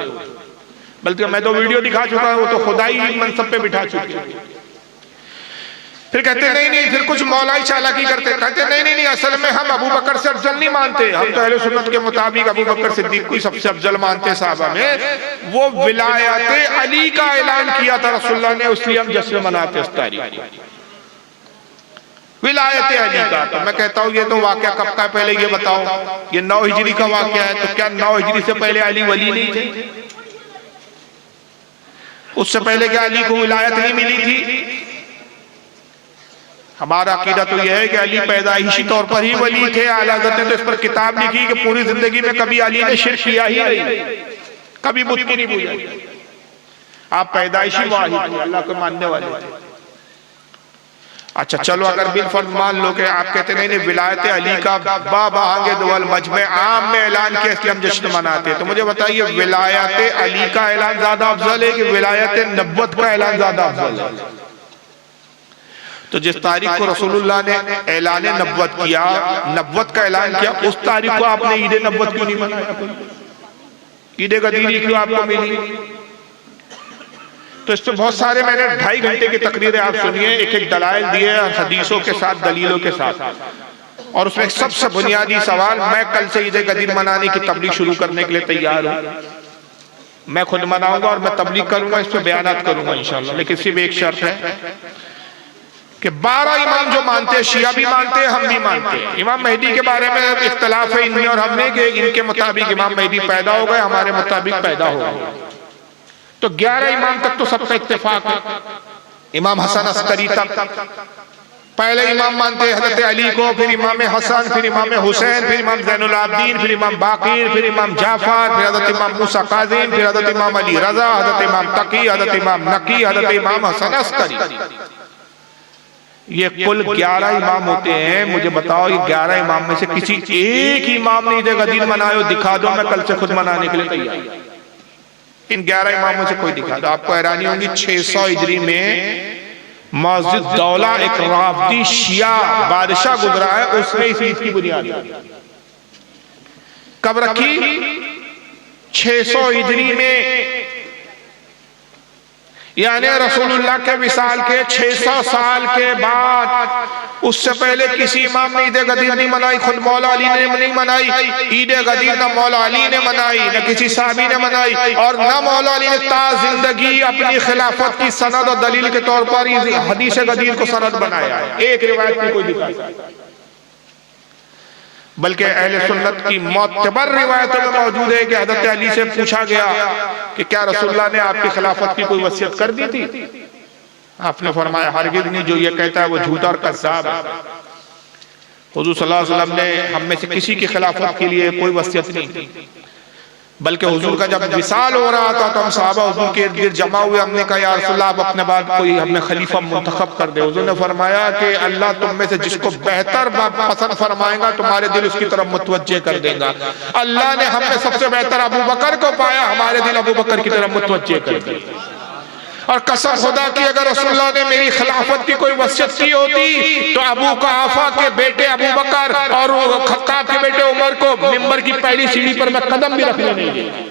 बल्कि मैं तो वीडियो दिखा चुका हूं, वो तो खुदा ही मनसब पे बिठा चुके हैं। फिर कहते नहीं, फिर कुछ मौलाई चालाकी करते, कहते नहीं, असल में हम अबू बकर से अफजल नहीं मानते, हम तो अहले सुन्नत के मुताबिक अबू बकर सिद्दीक को सबसे अफजल मानते साहबा में। वो विलायत अली का ऐलान किया था रसूलुल्लाह ने, इसलिए हम जश्न मनाते इस तारीख को, विलायत अली का। तो मैं कहता हूँ ये तो वाकया कब का, पहले ये बताओ, ये 9 हिजरी का वाकया है, तो क्या 9 हिजरी से पहले अली वली नहीं थे? उससे पहले क्या अली को विलायत नहीं मिली थी? हमारा अकीदा तो यह है कि अली पैदाइशी तौर पर ही वली थे। आला हज़रत ने तो इस पर किताब लिखी कि पूरी जिंदगी में कभी अली ने शिर्क किया ही नहीं, कभी बुत की नहीं पूजा। आप पैदाइशी वाहिद थे, अल्लाह को मानने वाले थे। अच्छा चलो, अगर बिल फर्ज मान लो कि आप कहते नहीं विलायत अली का बाबांगे दुवल मजमे आम में ऐलान किया, इसलिए हम जश्न मनाते, तो मुझे बताइए विलायत अली का ऐलान ज्यादा अफजल है कि विलायत नब्वत का ऐलान ज्यादा अफजल है? तो जिस तारीख को रसूलुल्लाह ने ऐलान नब्वत किया, नब्वत का ऐलान किया, उस तारीख को आपने ईद नब्वत क्यों नहीं मनाया? ईद गदीर क्यों आपको मिली? तो इस पर बहुत सारे मैंने 2.5 घंटे की तकरीरें आप सुनिए, एक दलाइल दिए हदीसों के साथ, दलीलों के साथ। और उसमें सबसे बुनियादी सवाल, मैं कल से ईद गदीर मनाने की तबलीग शुरू करने के लिए तैयार हूँ। मैं खुद मनाऊंगा और मैं तबलीग करूंगा, इस पर बयानात करूंगा इंशाल्लाह, लेकिन सिर्फ एक शर्त है कि 12 इमाम जो मानते हैं, शिया भी मानते हैं, हम भी मानते हैं। इमाम मेहदी के बारे में इख्तलाफ है इनमें और हमने कि इनके मुताबिक इमाम मेहदी पैदा हो गए, हमारे मुताबिक पैदा हो गए। तो 11 इमाम तक तो सबका इत्तेफाक है। इमाम हसन अस्करी तक पहले इमाम मानते हैं हजरत अली को, फिर इमाम हसन, फिर इमाम हुसैन, फिर इमाम ज़ैनुल आबिदीन, फिर इमाम बाक़िर, फिर इमाम जाफर, फिर हजरत इमाम मूसा काज़िम, फिर हजरत इमाम अली रज़ा, हजरत इमाम तकी, हजरत इमाम नकी, हजरत इमाम हसन अस्करी। ये कुल 11 इमाम होते हैं। मुझे बताओ, ये 11 इमाम में से किसी एक इमाम ने ईद गदीर मनाया दिखा दो, मैं कल से खुद मनाने के लिए तैयार। इन 11 इमामों से कोई दिखा दो, आपको हैरानी होगी। 600 हिजरी में मस्जिद दौला एक राफदी शिया बादशाह गुजरा है, उसने इस ईद की बुनियाद दी। कब रखी? 600 हिजरी में, यानी रसूलुल्लाह के विसाल के 600 साल के बाद। उससे पहले किसी इमाम ने ईद गदीर नहीं मनाई, खुद मौला अली ने नहीं मनाई ईद गदीर, न मौला अली ने मनाई, न किसी साहबी ने मनाई, और न मौला अली ने ता जिंदगी अपनी खिलाफत की सनद और दलील के तौर पर हदीस गदीर को सनद बनाया है। एक रिवायत में कोई दिखा सकता, बल्कि अहले सुन्नत की मोतबर रिवायतों में मौजूद है कि हज़रत अली से पूछा गया कि क्या रसूलुल्लाह ने आपकी खिलाफत की कोई वसीयत कर दी थी? आपने फरमाया हरगिज़ नहीं, जो ये कहता है वो झूठा और कज़्ज़ाब है। हुज़ूर सल्लल्लाहु अलैहि वसल्लम ने हम में से किसी की खिलाफत के लिए कोई वसीयत नहीं की, बल्कि हुजूर का जब विसाल हो रहा था तो हम सहाबा हुजूर के इर्द गिर्द जमा हुए। हमने कहा या रसूलल्लाह आप अपने बाद कोई हमें खलीफा मुंतखब कर दे। हुजूर ने फरमाया कि अल्लाह तुम में से जिसको बेहतर पसंद फरमाएगा तुम्हारे दिल उसकी तरफ मुतवज्जे कर देगा। अल्लाह ने हम में सबसे बेहतर अबू बकर को पाया, हमारे दिल अबू बकर की तरफ मुतवज्जे कर दिए। और कसम खुदा की अगर रसूलुल्लाह ने मेरी खिलाफत की कोई वसीयत की होती तो अबू कहाफा के बेटे अबू बकर और खत्ताब के बेटे उमर को मिंबर की पहली सीढ़ी पर मैं कदम भी रखने नहीं दिया।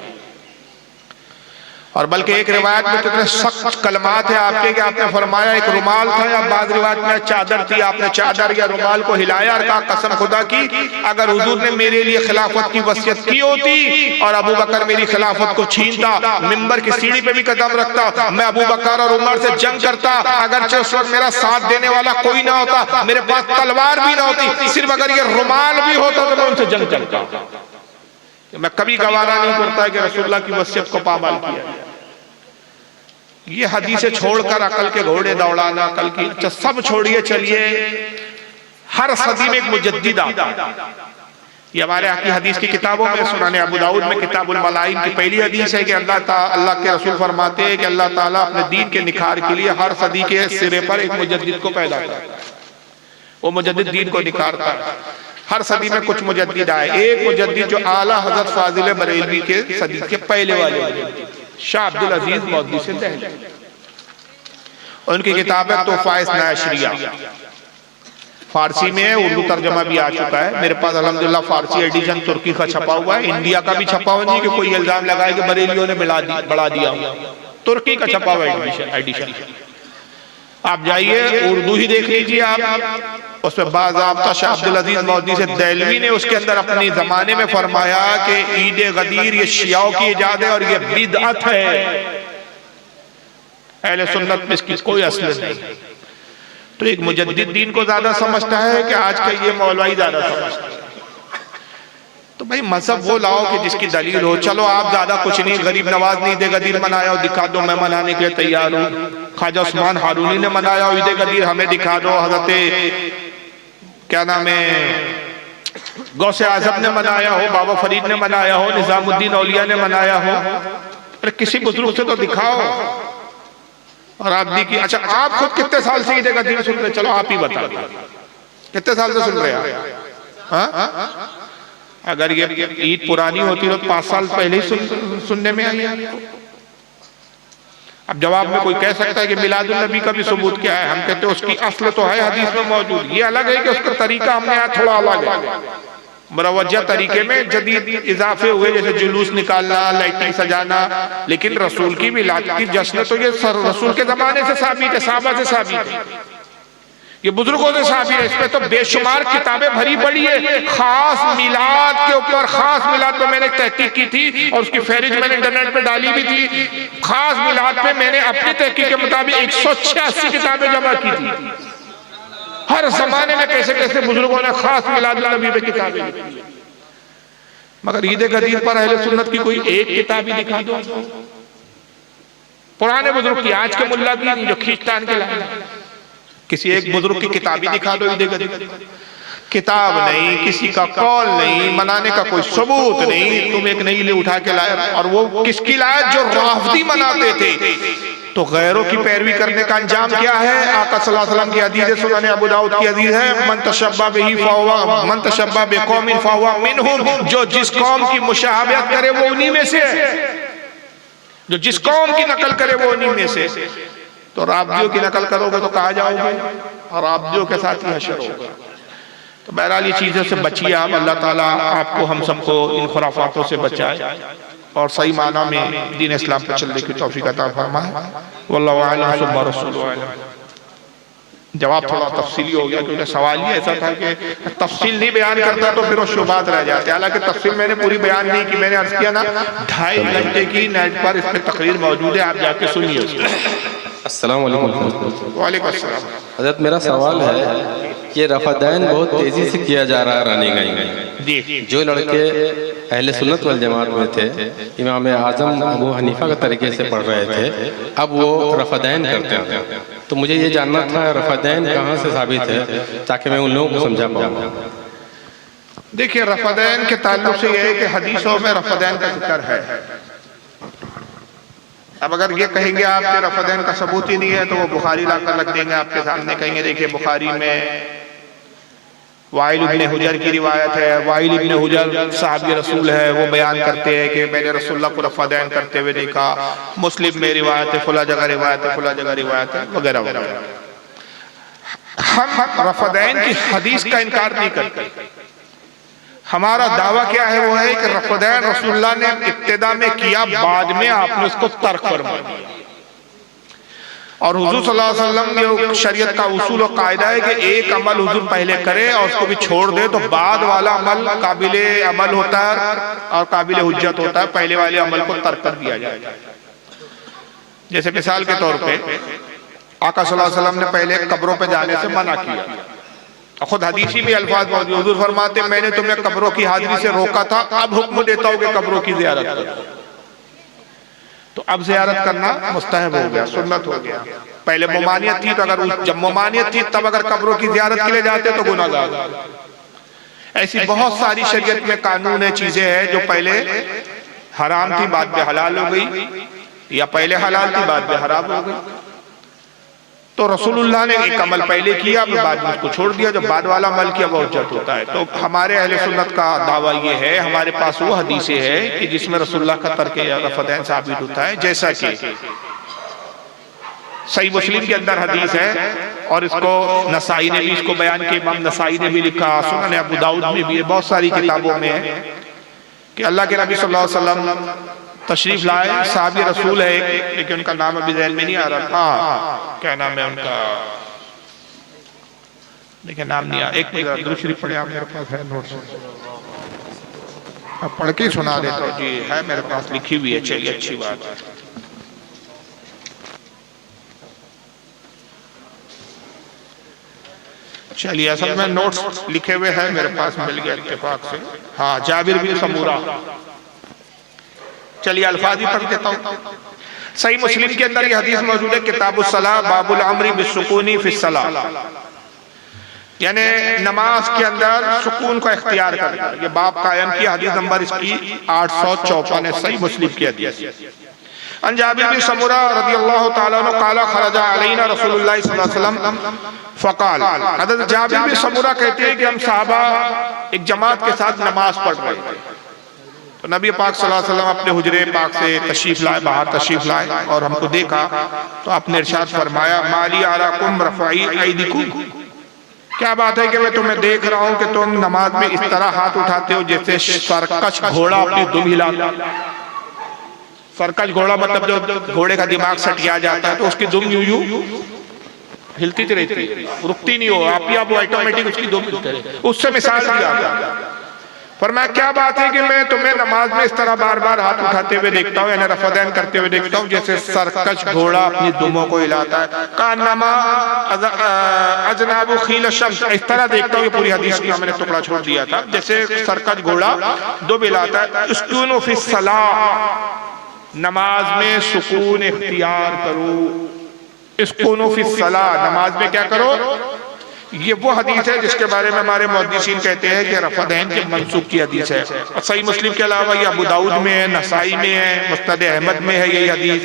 और बल्कि एक रिवायत में तो इतने सख्त कलमात है आपके कि आपने फरमाया एक रुमाल था या बाद रिवायत में चादर थी, आपने चादर या रुमाल को हिलाया और कहा कसम खुदा की अगर हुजूर ने मेरे लिए खिलाफत की वसीयत की होती और अबू बकर मेरी खिलाफत को छीनता, मिंबर की सीढ़ी पे भी कदम रखता, मैं अबू बकर और उमर से जंग करता, अगर उस वक्त मेरा साथ देने वाला कोई ना होता, मेरे पास तलवार भी ना होती, सिर्फ अगर ये रुमाल भी होता तो मैं उनसे जंग करता। मैं कभी गवारा नहीं करता कि रसूलुल्लाह की वसीयत को पामाल किया। ये हदीसें छोड़कर अकल के घोड़े दौड़ाना, अकल की अच्छा सब छोड़िए, चलिए हर सदी में एक मुजद्दिद आता। ये हमारे यहाँ की हदीस की किताबों में सुनाने अबू दाऊद में किताबुल मलाइम की पहली हदीस है कि अल्लाह के रसूल फरमाते हैं कि अल्लाह ताला अपने दीन के निखार के लिए हर सदी के सिरे पर एक मुजद्दिद को पैदा करता है। वो मुजद्दिद दीन को निखारता है। हर सदी में कुछ मुजद्दिद आए। एक मुजद्दिद जो आला हजरत फाजिल बरेलवी के सदी के पहले वाले शाह अब्दुल अजीज मौदूदी से दहली, उनकी किताब है तोहफा नाशरिया, फारसी में है, उर्दू तर्जमा भी आ चुका है मेरे पास अल्हम्दुलिल्लाह। फारसी एडिशन तुर्की का छपा हुआ है, इंडिया का भी छपा हुआ नहीं कि कोई इल्जाम लगाए कि बरेलियों ने बढ़ा दिया। तुर्की का छपा हुआ एडिशन आप जाइए उर्दू ही देख लीजिए आप, उसमें बाज़ाब्ता शाह अब्दुल अजीज मौदूदी से दहलवी ने उसके अंदर अपने जमाने में फरमाया कि ईद गदीर ये शियाओं की इजाद है और ये बिदअत है, अहले सुन्नत में इसकी कोई असल नहीं। तो एक मुजद्दिद दीन को ज्यादा समझता है कि आज का ये मौलवी ज्यादा समझता है। तो भाई मजहब वो लाओ कि जिसकी दलील हो। चलो आप ज्यादा कुछ नहीं, गरीब नवाज ने ईद गदीर मनाया हो, दिखा दो, मैं मनाने के लिए तैयार हूँ। ख्वाजा उस्मान हारूनी ने मनाया हो ईद गदीर, हमें दिखा दो। हजरत क्या नाम है गौसे आजम ने मनाया हो, बाबा फरीद ने मनाया हो, निजामुद्दीन औलिया ने मनाया हो, अरे किसी बुजुर्ग से तो दिखाओ। और आप दी की अच्छा आप खुद कितने साल से ईद गदीर सुन रहे? चलो आप ही बता कितने साल से सुन रहे हैं? अगर ये ईद पुरानी होती तो 5 साल पहले ही सुनने में आई आपको। अब जवाब में कोई कह सकता है कि मिलादुल नबी का भी सबूत क्या है? हम कहते हैं उसकी असल तो है हदीस में मौजूद, ये अलग है कि उसका तरीका हमने यहाँ थोड़ा अलग है। मुरवज्जा तरीके में जदीद इजाफे हुए, जैसे जुलूस निकालना, लाइटिंग सजाना, लेकिन रसूल की मिलाद की जश्न तो ये रसूल के जमाने से साबित है, सहाबा से साबित है, ये बुजुर्गों से साबित है। इसमें तो बेशुमार किताबें भरी पड़ी है। खास मिलाद के ऊपर, खास मिलाद पे मैंने तहकीक की थी और उसकी फहरिस्त मैंने इंटरनेट पे डाली भी थी। खास मिलाद पे मैंने अपनी तहकीक के मुताबिक 186 किताबें जमा की थी। हर जमाने में कैसे कैसे बुजुर्गों ने खास मिलाद नबी पे किताबें लिखी, मगर ईद गदीर पर अहले सुन्नत की कोई एक किताब ही दिखा दो। पुराने बुजुर्ग की, आज के मुल्ला की जो खींचतान के लाए, किसी एक बुजुर्ग की किताब ही दिखा दो ईद गदीर। किताब नहीं, किसी का कौल नहीं, मनाने का कोई सबूत नहीं, तुम एक नई ले उठा के लाए। और वो किसकी लाए? जो राफदी मनाते थे। तो गैरों की पैरवी करने का अंजाम क्या है? आका सल्लल्लाहु अलैहि वसल्लम की हदीस है, सुनन अबू दाऊद की हदीस है, मन तशब्बा बिही फहुवा मन तशब्बा बिकौमिन फहुवा मिनहुम, जो जिस कौम की मुशाहबत करे वो उन्हीं में से है, जो जिस कौम की नकल करे वो उन्हीं में से। तो राबदियों की नकल करोगे तो कहाँ जाओगे? और राबदियों के साथ ही हशर होगा। तो बहरहाल ये चीज़ों से बचिए आप, अल्लाह ताला आपको हम सबको इन खुराफातों से बचाए और सही माना में दीन इस्लाम पर चलने की तौफीक अता फरमाए। वल्लाहु अअलम सुम्मा रसूलुहु अअलम। जवाब थोड़ा तफसीली हो गया क्योंकि सवाल ही ऐसा था कि तफसील नहीं बयान करता तो फिर वो शुबात रह जाते। हालांकि तफसील मैंने पूरी बयान नहीं की, मैंने अर्ज किया ना 2.5 घंटे की नेट पर इस पर तकरीर मौजूद है, आप जाके सुनिए उसको। अस्सलाम वालेकुम। वालेकुम अस्सलाम। हज़रत मेरा सवाल है कि रफ़ादैन बहुत तेज़ी से किया जा रहा है रनिंग में। जी, जो लड़के अहले सुन्नत वल जमात में थे, इमाम आज़म अबू हनीफा के तरीके से पढ़ रहे थे, अब वो रफ़ादैन करते हैं। तो मुझे ये जानना था रफ़ादैन कहाँ से साबित है ताकि मैं उन लोगों को समझा पाऊँ। देखिए रफ़ादैन के ताल्लुक से यह है कि हदीसों में रफ़ादैन का जिक्र है। अब अगर ये कहेंगे आप कि रफ़ादैन का सबूत ही नहीं है तो वो बुखारी लाकर रख देंगे आपके सामने, कहेंगे देखिए बुखारी में वाइल इब्ने हुजर की रिवायत है, वाइल इब्ने हुजर साहब रसूल है, वो बयान करते हैं कि मैंने रसूलुल्लाह को रफ़ादैन करते हुए देखा, मुस्लिम में रिवायत है, फला जगह रिवायत है, फला जगह रिवायत है, वगैरह वगैरह। हम रफ़ादैन की हदीस का इनकार नहीं करते। हमारा दावा क्या है, वो है कि रफ़ादैन रसूलुल्लाह ने इब्तिदा में किया, बाद में आपने उसको तर्क फरमा दिया। और हुजूर सल्लल्लाहु अलैहि वसल्लम के शरीयत का उसूल और कायदा है कि एक अमल हुजूर पहले करे और उसको भी छोड़ दे तो बाद वाला अमल काबिले अमल होता है और काबिले हुज्जत होता है, पहले वाले अमल को तर्क कर दिया जाए। जैसे मिसाल के तौर पे आका सल्लल्लाहु अलैहि वसल्लम ने पहले कब्रों पे जाने से मना किया, खुद हदीसी में अल्फाज मौजूद, हुजूर फरमाते मैंने तुम्हें कब्रों की हाजिरी से रोका था, अब हुक्म देता हूं कि कब्रों की ज़ियारत करो। तो अब ज़ियारत करना मुस्तहब हो गया, सुन्नत हो गया। पहले ममानियत थी तो अगर जब ममानियत थी तब अगर कब्रों की ज़ियारत के लिए जाते तो गुनाहगार। ऐसी बहुत सारी शरीयत में कानून है, चीजें हैं जो पहले हराम थी बाद में हलाल हो गई, या पहले हलाल थी बाद में हराम हो गई। तो रसूलुल्लाह ने एक अमल पहले किया फिर बाद में उसको छोड़ दिया, जब बाद वाला अमल किया वो हुज्जत होता है। तो हमारे अहले सुन्नत का दावा ये है, हमारे पास वो हदीसें हैं कि जिसमें रसूलुल्लाह का तर्क रफ़ादैन साबित होता है। जैसा कि सही मुस्लिम के अंदर हदीस है और इसको नसाई ने भी इसको बयान किया, इमाम नसाई ने भी लिखा, सुनन अबू दाऊद में भी है, बहुत सारी किताबों में है कि अल्लाह के नबी सल्लल्लाहु अलैहि वसल्लम तशरीफ लाए, साहबी रसूल है एक, लेकिन उनका नाम अभी ज़हन में नहीं आ रहा। हाँ क्या नाम है उनका, देखिए नाम नहीं आ, एक मिनट दूसरी पढ़े आप, मेरे पास है नोट्स, अब पढ़ के सुना देता हूँ जी, है मेरे पास लिखी हुई है। चलिए अच्छी बात है। चलिए असल में नोट्स लिखे हुए हैं मेरे पास, मिल गया इत्तेफाक से। हाँ जाबिर बिन समूरा, चलिए अल्फाज ही पढ़ देता हूं। सही मुस्लिम के अंदर ये हदीस मौजूद है, किताबुस सलाह बाबुल अम्री बिस्सुकूनी फिस सलाह, यानी नमाज के अंदर सुकून को इख्तियार करना, ये बाब कायम किया। हदीस नंबर इसकी 854 है, सही मुस्लिम की हदीस। अन जाबिर बिन समूरा रज़ियल्लाहु ताला अन्हु क़ाला खरजा अलैना रसूलुल्लाह सल्लल्लाहु अलैहि वसल्लम फ़क़ाल, हज़रत जाबिर बिन समूरा कहते हैं कि हम सहाबा एक जमात के साथ नमाज पढ़ रहे थे, तो नबी पाक सल्लल्लाहु अलैहि वसल्लम अपने हुजरे पाक से तशरीफ लाए, बाहर तशरीफ लाए और हमको देखा तो आपने इरशाद फरमाया, माली अराकुम रफ़ाई ऐदिकुम, क्या बात है कि मैं तुम्हें देख रहा हूं कि तुम नमाज में इस तरह हाथ उठाते हो जैसे सरकश घोड़ा अपनी दुम हिलाता। सरकश घोड़ा मतलब जो घोड़े का दिमाग सटिया जाता है तो उसकी दुम यूं यूं हिलती रहती है, रुकती नहीं हो, आप वो ऑटोमेटिक उसकी दुम हिलती रहती, उससे मिसाल दिया गया। फरमाया क्या बात है कि मैं तुम्हें नमाज में इस तरह बार बार हाथ उठाते हुए देखता हूँ, यानी रफ़ादैन करते हुए देखता हूँ जैसे सरकश घोड़ा अपनी दुमों को हिलाता है। कानमा अजनाबु खील शम्स, इस तरह देखता हूँ, पूरी हदीस का मैंने टुकड़ा छोड़ दिया था, जैसे सरकश घोड़ा दुम हिलाता है। उस्कुनु फिस सलाह, नमाज में सुकून इख्तियार करो। उस्कुनु फिस सलाह, नमाज में क्या करो। ये वो हदीस है जिसके बारे में हमारे मुहद्दिसीन कहते हैं कि रफ़ादैन के मंसूब की हदीस है। और सही मुस्लिम के अलावा ये अबू दाऊद में है, नसाई में है, मुस्नद अहमद में है यही हदीस।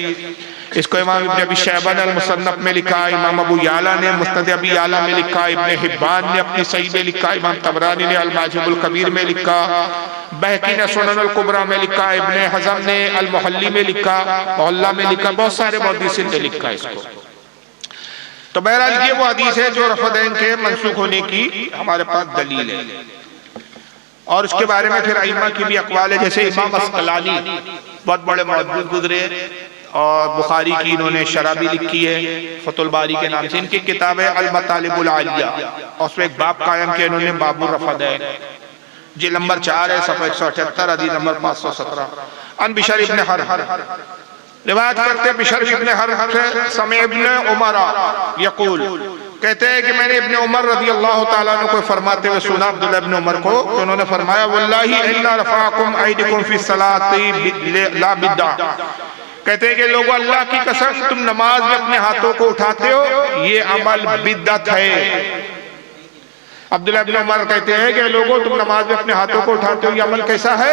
इसको इमाम इब्न अबी शैबा ने अल-मुसन्नफ में लिखा, इमाम अबू याला ने मुस्नद अबी याला में लिखा, इब्न हिब्बान ने अपनी सही में लिखा, इमाम तबरानी ने अल-माजिबुल कबीर में लिखा, बहकी ने सुनन अल-कुबरा में लिखा, इब्न हज़म ने अल-मुहल्ली में लिखा, मोहल्ला में लिखा, बहुत सारे मुहद्दिसीन ने लिखा इसको। तो बहरहाल ये वो हदीस है जो रफ़दैन के मनसूख होने की हमारे पास दलील है। और उसके बारे में फिर अइम्मा की भी अक़वाल है, जैसे इमाम अस्क़लानी बहुत बड़े मुहद्दिस गुजरे और बुखारी की इन्होंने शरह भी लिखी है फ़तहुल बारी के नाम से। इनकी किताब है अल मतालिबुल आलिया और उसमें एक बाब कायम किया इन्होंने बाबुर रफ़दैन, जी नंबर 4 है, सफ़ा 178, हदीस नंबर 517। अन बिशर इब्न हर्ब रिवायत करते हैं, बिशर इब्न हर्ब से समे इब्न उमर यक़ूल, कहते हैं कि मैंने इब्न उमर रज़ी अल्लाह ताला अन्हु को फरमाते हुए सुना, अब्दुल्लाह इब्न उमर को, कि उन्होंने फरमाया वल्लाही इन्ना रफ़अकुम ऐदिकुम फी सलाती ला बिद्दा, कहते हैं कि लोगों अल्लाह की कसम तुम नमाज में अपने हाथों को उठाते हो, ये अमल बिद्दत है। अब्दुल्लाह इब्न उमर कहते हैं कि लोगों तुम नमाज में अपने हाथों को उठाते हो, ये अमल कैसा है?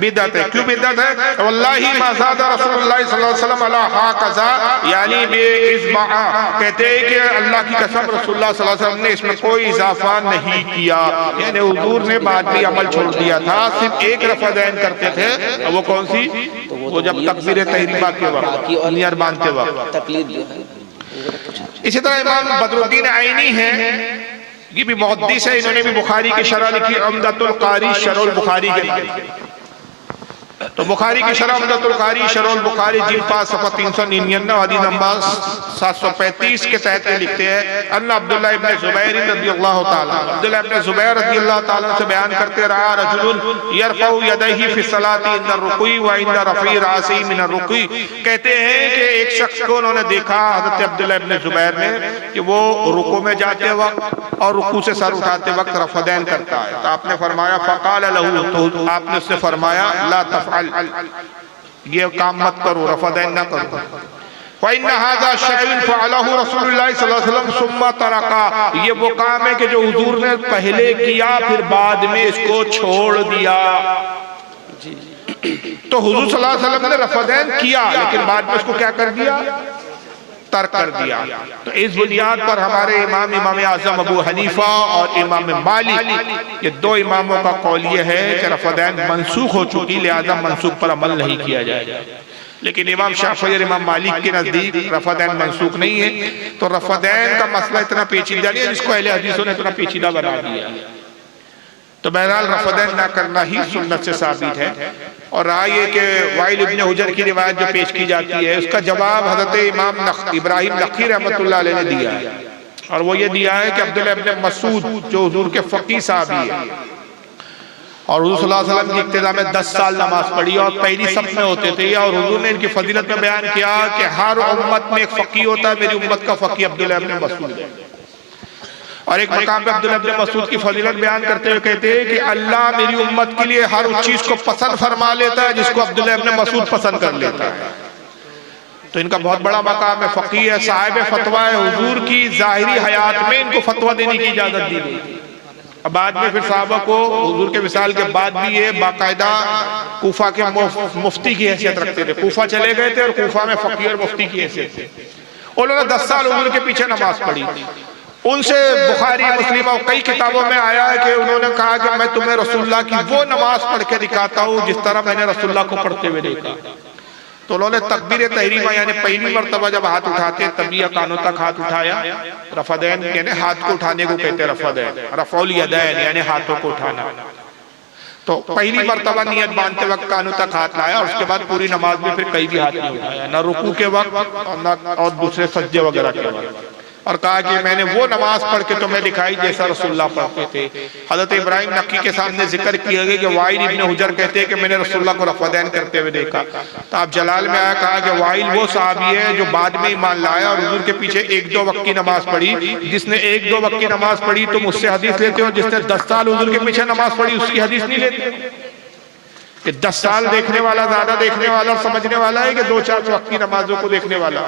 बिदअत है। क्यों बिदअत है? वल्लाही मा ज़ादा रसूलुल्लाह सल्लल्लाहु अलैहि वसल्लम अला हाकज़ा यानी बेइज़्बा, कहते हैं कि अल्लाह की कसम रसूलुल्लाह सल्लल्लाहु अलैहि वसल्लम ने इसमें कोई इजाफा नहीं किया, यानी हुजूर ने बाद में अमल छोड़ दिया था, सिर्फ एक रफ़दैन करते थे। वो कौन सी? वो जब तकबीर तहरीमा के वक्त नियर बांधते वक्त। इसी तरह इमाम बदरुद्दीन आइनी है, ये भी मुहद्दिस है, इन्होंने भी बुखारी की शरह लिखी उम्दतुल कारी शरहुल बुखारी के नाम से। तो बुखारी की शरह उम्दतुल कारी शरहुल बुखारी जिल्द 5 सफ़ा 399 हदीस नंबर 735 के तहत लिखते हैं अन्ना अब्दुल्लाह इब्न ज़ुबैर रज़ियल्लाहु ताला, अब्दुल्लाह इब्न ज़ुबैर रज़ियल्लाहु ताला से बयान करते रहा रजुलुन यरफ़उ यदैहि फी सलाती इंदा रुकुई व इंदा रफ़ी रासी मिन रुकुई, कहते हैं कि एक शख्स को उन्होंने देखा हज़रत अब्दुल्लाह इब्न ज़ुबैर ने कि वो रुकू में जाते वक्त और रुकू से सर उठाते वक्त रफ़दैन करता है। तो आपने फरमाया फ़क़ाल लहू, तो आपने उससे फरमाया ला ये काम मत करो, रफ़दैन ना करो। फ़इन्न हाज़ा शैउन फ़अलहु रसूलुल्लाह सल्लल्लाहु अलैहि वसल्लम सुम्मा तरका, ये वो काम है कि जो हुजूर ने पहले किया फिर बाद में इसको छोड़ दिया। तो हुजूर सल्लल्लाहु अलैहि वसल्लम ने रफ़दैन किया लेकिन बाद में उसको क्या कर दिया? तर्क कर दिया। तो इस बुनियाद पर हमारे इमाम आज़म अबू हनीफा और इमाम मालिक, ये दो इमामों का कौल ये है कि रफ़दैन मनसूख हो चुकी, लिहाजा मनसूख पर अमल नहीं किया जाएगा। लेकिन इमाम शाफ़ी और इमाम मालिक के नज़दीक रफ़दैन मनसूख नहीं है। तो रफ़दैन का मसला इतना पेचीदा नहीं है जिसको अहले हदीसों ने इतना पेचीदा बना दिया। तो बहरहाल रफ़दैन ना करना ही सुन्नत से साबित है। और रहा ये कि वाइल इब्न हुजर की रिवायत जो पेश की जाती है उसका जवाब हज़रत इमाम इब्राहिम नक़ी रहमतुल्लाह अलैह ने दिया है, और वो ये दिया है कि अब्दुल्लाह इब्न मसूद जो हुजूर के फ़क़ीह साहबी है और हुजूर सल्लल्लाहु अलैहि वसल्लम की इब्तिदा में 10 साल नमाज पढ़ी और पहली सफ में होते थे, और हुजूर ने इनकी फजीलत में बयान किया कि हर उम्मत में एक फ़क़ीह होता है, मेरी उम्मत का फ़क़ीह अब्दुल्लाह इब्न मसूद है। और एक मकाम पे अब्दुल्लाह इब्न मसूद की फजीलत बयान करते हुए कहते हैं कि अल्लाह मेरी उम्मत के लिए हर उस चीज को पसंद फरमा लेता है जिसको अब्दुल्लाह इब्न मसूद पसंद कर लेता है। तो इनका बहुत बड़ा मकाम है, फ़क़ीह है, साहिब फतवा है। हुजूर की ज़ाहिरी हयात में इनको फतवा देने की इजाजत दी गई। अब बाद में फिर साहबा को हुजूर के विसाल के बाद भी ये बाकायदा कूफा के मुफ्ती की हैसियत रखते थे। कूफा चले गए थे और कूफा में फ़क़ीह और मुफ्ती की हैसियत थे। उन्होंने 10 साल हुजूर के पीछे नमाज पढ़ी। उनसे बुखारी मुस्लिम और कई किताबों में आया है कि उन्होंने कहा कि मैं तुम्हें रसूलुल्लाह की वो नमाज पढ़ के दिखाता हूँ जिस तरह मैंने रसूलुल्लाह को पढ़ते हुए देखा। तो उन्होंने तकबीर तहरीमा यानी पहली मर्तबा जब हाथ उठाते तभी या कानों तक हाथ उठाया। रफ़दैन यानी हाथ को उठाने को कहते हैं रफ़दैन, रफ़उल यदैन यानी हाथों को उठाना। तो पहली मर्तबा नियत बांधते वक्त कानों तक हाथ लाया और उसके बाद पूरी नमाज में फिर कहीं भी हाथ नहीं उठाया, न रुकू के वक्त और दूसरे सज्जे वगैरह के वक्त। और कहा कि मैंने वो नमाज पढ़ के तुम्हें दिखाई जैसा रसूलुल्लाह पढ़ते थे। हज़रत इब्राहिम नक्की के सामने जिक्र किया गया कि वाइल इब्न हुजर कहते हैं कि मैंने रसूलुल्लाह को रफ़दैन करते हुए देखा। तो आप जलाल में आया कहा कि वाइल वो सहाबी है जो बाद में ईमान लाया और हुजूर के पीछे 1-2 वक्त की नमाज पढ़ी। जिसने 1-2 वक्त की नमाज पढ़ी तुम उससे हदीस लेते हो, जिसने 10 साल हुजूर के पीछे नमाज पढ़ी उसकी हदीस नहीं लेते। कि 10 साल देखने वाला ज्यादा देखने वाला और समझने वाला है कि 2-4 वक्त की नमाजों को देखने वाला।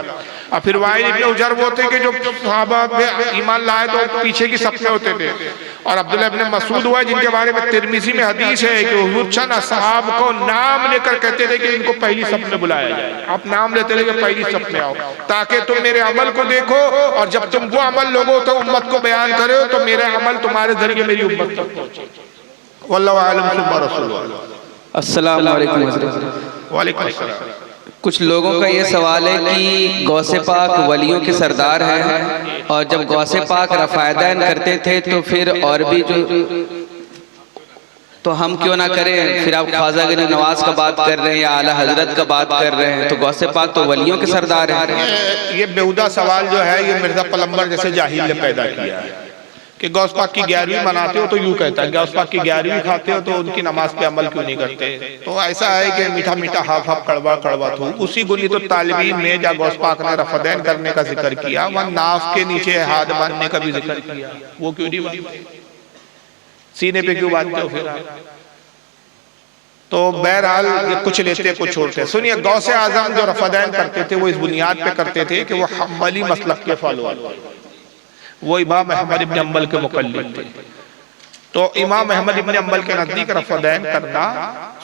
और फिर वाइल इब्न हुजर वो थे कि जो सहाबा में ईमान लाए तो पीछे की सफ में होते थे। और अब्दुल्लाह इब्न मसूद हुआ जिनके बारे में तिरमिज़ी में हदीस है कि हुजूर चंद असहाब को नाम लेकर कहते थे कि इनको पहली सफ में बुलाया जाए। आप नाम लेते थे कि पहली सफ में आओ ताकि तुम मेरे अमल को देखो, और जब तुम वो अमल लोगो तो उम्मत को बयान करो तो मेरे अमल तुम्हारे जरिए मेरी उम्मत तक पहुंचे। वल्लाहु आलम सुब्हान रसूलुल्लाह। अस्सलाम वालेकुम हज़रत। वालेकुम अस्सलाम। कुछ लोगों का ये सवाल है कि गौसे पाक वलियों के सरदार हैं, और जब गौसे पाक रफ़ायदैन करते थे तो फिर और भी जो, तो हम क्यों ना करें? फिर आप ख्वाजा गिर नवाज का बात कर रहे हैं या आला हजरत का बात कर रहे हैं, तो गौसे पाक तो वलियों के सरदार हैं। ये बेहुदा सवाल जो है ये मिर्जा पलम्बर जैसे जाहिल ने पैदा किया है कि गौस पाक की 11वीं मनाते हो तो यूं कहता है, गौस पाक की 11वीं खाते हो तो उनकी नमाज पे अमल क्यों नहीं करते? तो ऐसा है कि मीठा मीठा हाफ हाफ कड़वा कड़वा थू उसी गुनी तो तालिबीन में जब गौस पाक ने रफ़दैन करने का जिक्र किया, वह नाफ के नीचे हाथ बांधने का भी जिक्र किया, वो क्यों नहीं बांधते? सीने पे क्यों बांधते हो फिर? तो बहरहाल ये कुछ लेते कुछ छोड़ते। सुनिए, गौसे आजम जो रफ़दैन करते थे वो इस बुनियाद पे करते थे कि वो हम्बली मसलक के फॉलोअर, वो इमाम अहमद इब्न अंबल के मुक़ल्लिद थे। तो इमाम अहमद इब्न अंबल के नजदीक रफ़दैन करना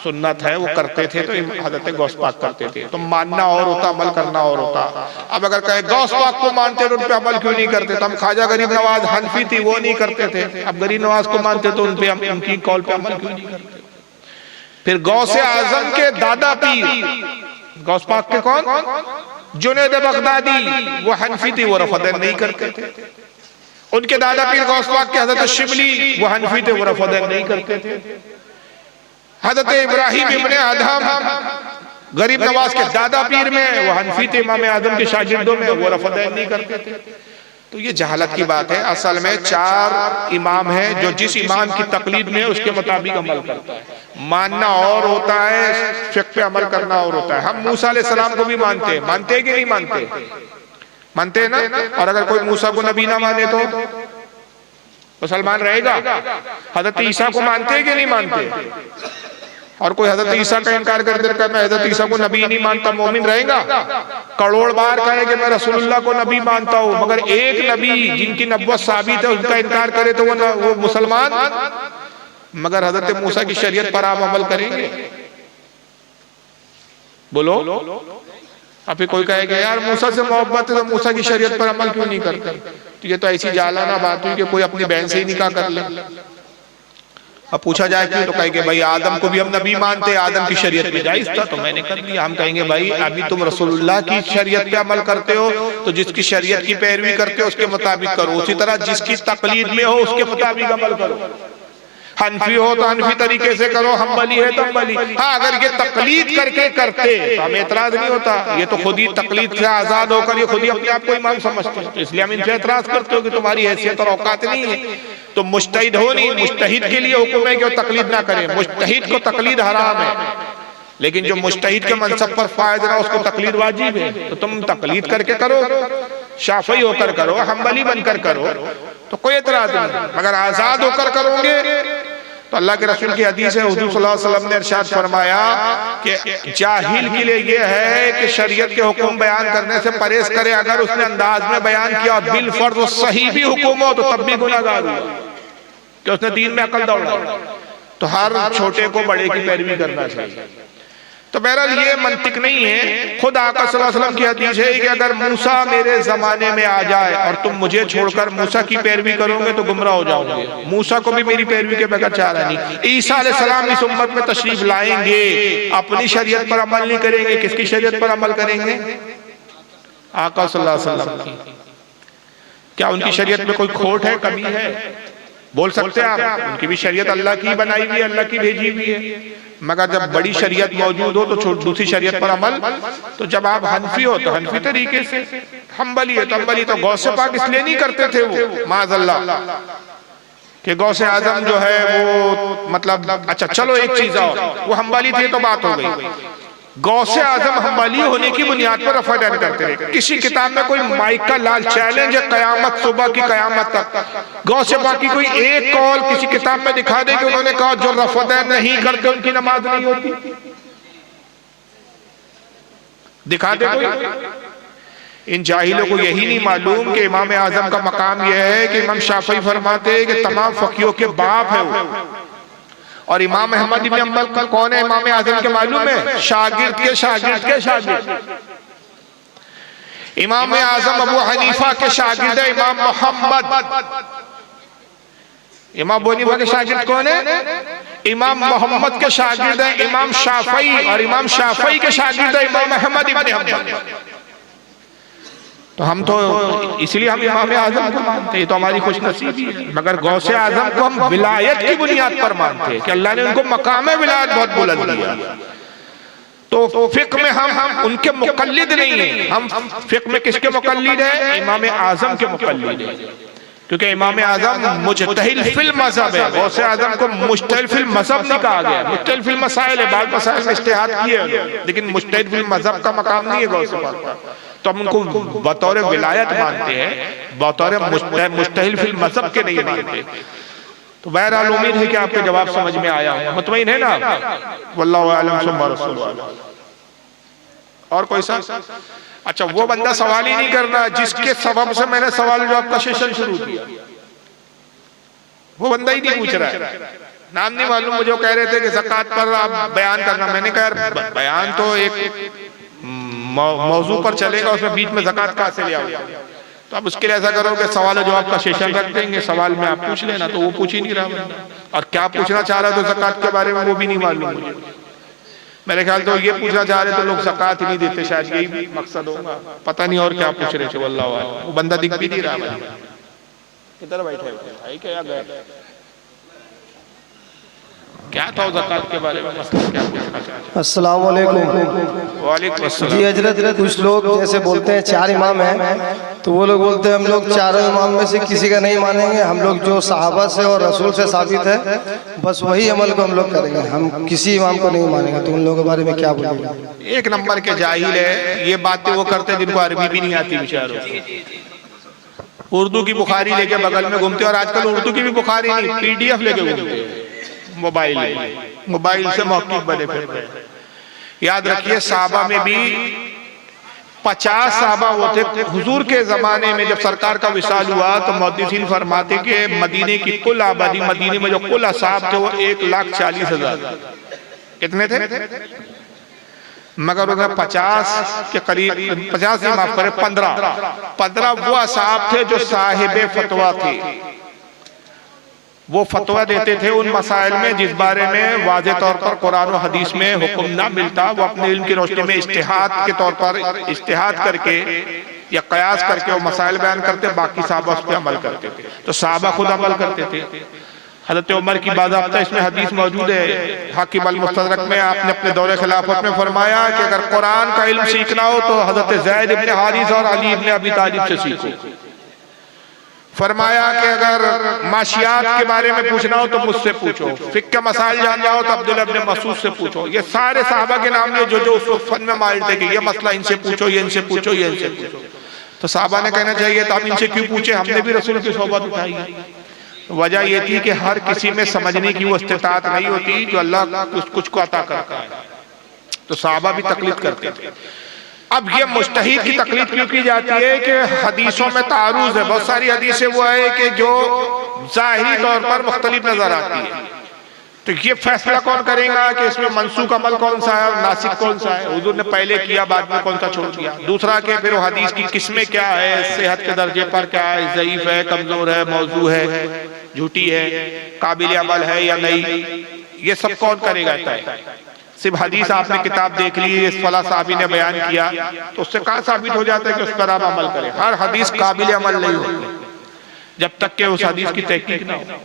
सुन्नत है, वो करते थे, तो हज़रत गौस पाक करते थे। तो मानना और होता, अमल करना और होता। अब अगर कहे गौस पाक को मानते तो उन पे अमल क्यों नहीं करते? तो हम ख्वाजा गरीब नवाज हनफी थी, वो नहीं करते थे। अब गरीब नवाज को मानते तो उन पे उनकी कौल पे अमल क्यों नहीं करते? फिर गौसे आजम के दादा पीर गौस पाक के कौन? जुनैद बगदादी, वो हनफी थी, वो रफ़दैन नहीं करते थे। उनके दादा पीर गौस पाक के हज़रत शिबली, वो हनफी थे, वो रफ़दैन नहीं करते थे। हज़रत इब्राहिम इब्ने अदहम गरीब नवाज के दादा पीर में वो हनफी थे, इमाम आजम के शागिर्दों में वो रफ़दैन नहीं करते थे। तो ये जहालत की बात है। असल में 4 इमाम हैं जो जिस इमाम की तकलीद में उसके मुताबिक अमल करता है। मानना और होता है, फिक़्ह पे अमल करना और होता है। हम मूसा अलैहिस्सलाम को भी मानते हैं, मानते हैं कि नहीं मानते? मानते हैं ना। और अगर कोई मूसा को नबी ना माने तो मुसलमान रहेगा? हज़रत ईसा को मानते हैं कि नहीं मानते? और कोई हज़रत ईसा का इनकार कर देता, मैं हज़रत ईसा को नबी नहीं मानता, मोमिन रहेगा? करोड़ बार कहे कि मैं रसूलुल्लाह को नबी मानता हूँ, मगर एक नबी जिनकी नबुव्वत साबित है उसका इनकार करे तो वो मुसलमान? मगर हज़रत मूसा की शरीयत पर आप अमल करेंगे? बोलो। अब कोई कहेगा यार मूसा से मोहब्बत है तो मूसा की शरीयत पर अमल क्यों नहीं करते? तो ये तो ऐसी जालाना बात हुई कि कोई अपनी बहन से ही निकाह कर ले। अब पूछा जाए क्यों, तो कहेंगे भाई आदम को भी हम नबी मानते हैं, आदम की शरीयत में जायज था तो मैंने कर लिया। हम कहेंगे भाई अभी तुम रसूलुल्लाह की शरीयत पे अमल करते हो तो जिसकी शरीयत की पैरवी करते हो उसके मुताबिक करो, उसी तरह जिसकी तकलीद में हो उसके मुताबिक अमल करो। हनफी हो तो हनफी तरीके से करो, हम्बली है तो हम्बली। हाँ, अगर ये तकलीद करके करते तो हमें एतराज नहीं होता। ये तो खुद ही तकलीद से आजाद होकर ये खुद ही अपने आप को इमाम समझते हैं, तो इसलिए हम इनसे एतराज करते हो कि तुम्हारी हैसियत और औकात नहीं है। तो मुज्तहिद हो नहीं, मुज्तहिद के लिए हुक्म है कि वो तकलीद ना करें। मुज्तहिद को तकलीद हराम है, लेकिन जो मुज्तहिद के मनसब पर फायद ना उसको तकलीद वाजिब है। तो तुम तकलीद करके करो, शाफी होकर करो, हम्बली बनकर करो, तो कोई एतराज नहीं। मगर आजाद होकर करोगे तो अल्लाह के रसूल की हदीस है, हुजूर सल्लल्लाहु अलैहि वसल्लम ने इरशाद फरमाया कि जाहिल के लिए यह है कि शरीयत के हुक्म बयान करने से परहेज करे। अगर उसने अंदाज में बयान किया बिल फर्ज सही भी हुक्म हो तो तब भी गुनाहगार हुआ कि उसने दीन में अकल दौड़ा। तो हर छोटे को बड़े की पैरवी करना चाहिए। तो बहरहाल ये मंतिक नहीं है। खुद आका सल्लल्लाहु अलैहि वसल्लम की हदीस है कि अगर मूसा मेरे जमाने में आ जाए और तुम मुझे छोड़कर मूसा की पैरवी करोगे तो गुमराह हो जाओगे। मूसा को भी मेरी पैरवी के बगैर चारा नहीं। ईसा अलैहिस्सलाम इस उम्मत में तशरीफ लाएंगे, अपनी शरीयत पर अमल नहीं करेंगे, किसकी शरीयत पर अमल करेंगे? आका सल्लल्लाहु अलैहि वसल्लम की। क्या उनकी शरीयत में कोई खोट है, कमी है? बोल सकते हैं आप, उनकी भी शरीयत अल्लाह की बनाई हुई है, अल्लाह की भेजी हुई है। मगर जब बड़ी शरीयत मौजूद हो तो दूसरी शरीयत पर अमल। तो जब आप हनफी हो तो हनफी तरीके से, हम्बली है तो हम्बली। तो गौसे पाक इसलिए नहीं करते थे वो माज़अल्लाह कि गौसे आजम जो है वो मतलब, अच्छा चलो एक चीज और, वो हम्बली थे तो बात हो गई। गौसे आजम हम्बली होने की बुनियाद पर रफ़ादैन करते रहे। किसी किताब में कोई माइक का लाल चैलेंज है कयामत, सुबह की कयामत तक गौसे पाक की कोई एक कौल किसी किताब में दिखा दे कि उन्होंने कहा जो रफ़ादैन नहीं करते उनकी नमाज नहीं होती? दिखा दे कोई। इन जाहिलों को यही नहीं मालूम कि इमाम आजम का मकाम यह है कि इमाम शाफी फरमाते हैं कि तमाम फ़क़ीहों के बाप है वो। और इमाम अहमद इब्न अंबल कौन है इमाम आजम के मालूम है? शागिर्द के शागिर्द के शागिर्द। इमाम आजम अबू हनीफा के शागिर्द है इमाम मोहम्मद। इमाम अबू हनीफा के शागिर्द कौन है? इमाम मोहम्मद के शागिर्द हैं इमाम शाफई, और इमाम शाफई के शागिर्द हैं इमाम अहमद इब्न हंबल। तो हम तो इसलिए हम इमाम आजम को मानते हैं, तो हमारी खुशनसीबी है। मगर गौसे आजम को हम विलायत की बुनियाद पर मानते हैं कि अल्लाह ने उनको मकाम विलायत बहुत बुलंद दिया। तो फिक्र में हम उनके मुकल्लिद नहीं है, हम फिक्र में किसके मुकल्लिद है? इमाम आजम के मुकल्लिद है, क्योंकि इमाम आजम मुजतहिद फिल मज़हब है। गौसे आजम को मुजतहिद फिल मज़हब नहीं कहा गया। मुजतहिद फिल मसाइल है, बाद मसाइल में इज्तिहाद किए, लेकिन मुजतहिद फिल मज़हब का मकाम नहीं है गौसे पाक का। तो हम उनको बतौर विलायत मानते हैं, बतौर मुजतहिद फिल मज़हब के नहीं मानते। तो बहरहाल उम्मीद है कि आपको जवाब समझ में आया हो, मुतमईन है ना? वल्लाहु आलम सुम्मा रसूल आलम। और कोई सा? अच्छा, वो बंदा सवाल ही नहीं करना जिसके सबब से मैंने सवाल जवाब का सेशन शुरू किया, वो बंदा ही नहीं पूछ रहा है। नाम नहीं मालूम मुझे, वो कह रहे थे कि ज़कात पर आप बयान करना। मैंने कहा यार बयान तो एक मौजू पर चलेगा, उसमें बीच में ज़कात कहाँ से ले आओगे? तो अब उसके लिए ऐसा करो कि सवाल जवाब का सेशन रख देंगे, सवाल में आप पूछ लेना। तो वो पूछ ही नहीं रहा, और क्या पूछना चाह रहा है तो ज़कात के बारे में वो भी नहीं मालूम मुझे। मेरे ख्याल तो ये पूछना चाह रहे तो लोग ज़कात ही नहीं देते, शायद यही मकसद होगा, पता नहीं और क्या पूछ रहे थे। वल्लाहु आलम। वो बंदा दिख भी नहीं रहा, किधर बैठे भाई? क्या गए? क्या था ज़कात के बारे में मसला, क्या पूछना चाहते हैं? अस्सलाम वालेकुम। वालेकुम अस्सलाम। जी हजरत, कुछ लोग जैसे बोलते हैं 4 इमाम हैं, तो वो लोग बोलते हैं हम लोग चारों इमाम में से किसी का नहीं मानेंगे, हम लोग जो सहाबा से और रसूल से साबित है बस वही अमल को हम लोग करेंगे, हम किसी इमाम को नहीं मानेंगे। तो उन लोगों के बारे में क्या बोलेंगे? एक नंबर के जाहिल है, ये बातें वो करते हैं जिनको अरबी भी नहीं आती बेचारों। उर्दू की बुखारी लेके बगल में घूमते, और आजकल उर्दू की भी बुखारी नहीं, PDF लेके घूमते मोबाइल से मौक़िफ़ बने फिरते हैं। याद रखिए, साहबा में भी 50 साहबा होते। हुजूर के जमाने में जब सरकार का विसाल हुआ तो मुहद्दिसीन फरमाते कि मदीने की कुल आबादी, मदीने में जो कुल असाब थे वो 1,40,000। कितने थे? मगर उन्हें 50 के करीब, 50 से माफ करें 15 वो असाब थे जो साहिब फतवा थे। वो फतवा देते थे उन मसाइल में जिस बारे में वाज़े तौर पर कुरान और हदीस में हुक्म ना मिलता। वो अपने इल्म की रोशनी में इज्तिहाद के तौर पर इज्तिहाद करके या कयास करके वो मसाइल बयान करते, बाकी साहबा उस पर अमल करते थे। तो साहबा खुद अमल करते थे। हज़रत उमर की बाज़ाब्ता इसमें हदीस मौजूद है, हाकिम अल-मुस्तदरक में आपने अपने दौरे खिलाफत में फरमाया कि अगर कुरान का इल्म सीखना हो तो हज़रत ज़ैद इब्न हारिस और अली इब्न अबी तालिब से सीखो। फरमाया कि अगर माशियात के बारे में पूछना हो तो मुझसे पूछो, फिक्र के मसाइल जानना हो तो अब्दुल्लाह इब्न मसूद से पूछो। ये सारे साहबा के नाम लिए जो उस वक्त फन में माहिर थे कि ये मसला इनसे पूछो, ये इनसे पूछो, ये इनसे पूछो। तो साहबा ने कहना चाहिए तो हम इनसे क्यों पूछे, हमने भी रसूल की सोबत उठाई है। वजह ये थी कि हर किसी में समझने की वो इस्तिताअत नहीं होती जो अल्लाह कुछ को अता करता है। तो साहबा भी तकलीद करते थे। अब ये मुज्तहिद की तकलीद क्यों की जाती है कि हदीसों में तारुज़ है, बहुत सारी हदीसें वो है कि जो ज़ाहिरी तौर पर मुख्तलिफ नजर आती है। तो ये फैसला कौन करेगा कि इसमें मनसूख अमल कौन सा है और नासिक कौन सा है? हुजूर ने पहले किया, बाद में कौन सा छोड़ दिया? दूसरा कि फिर हदीस की किस्में क्या है, सेहत के दर्जे पर क्या है, ज़ईफ है, कमजोर है, मौजू है, झूठी है, काबिल अमल है या नहीं, ये सब कौन करेगा तय? सिर्फ हदीस आपने किताब देख ली, इस फला साहबी ने बयान किया, तो उससे कहाँ साबित हो जाता है कि उस पर आप अमल करें? हर हदीस काबिल अमल नहीं होती जब तक कि उस हदीस की तहकीक ना हो।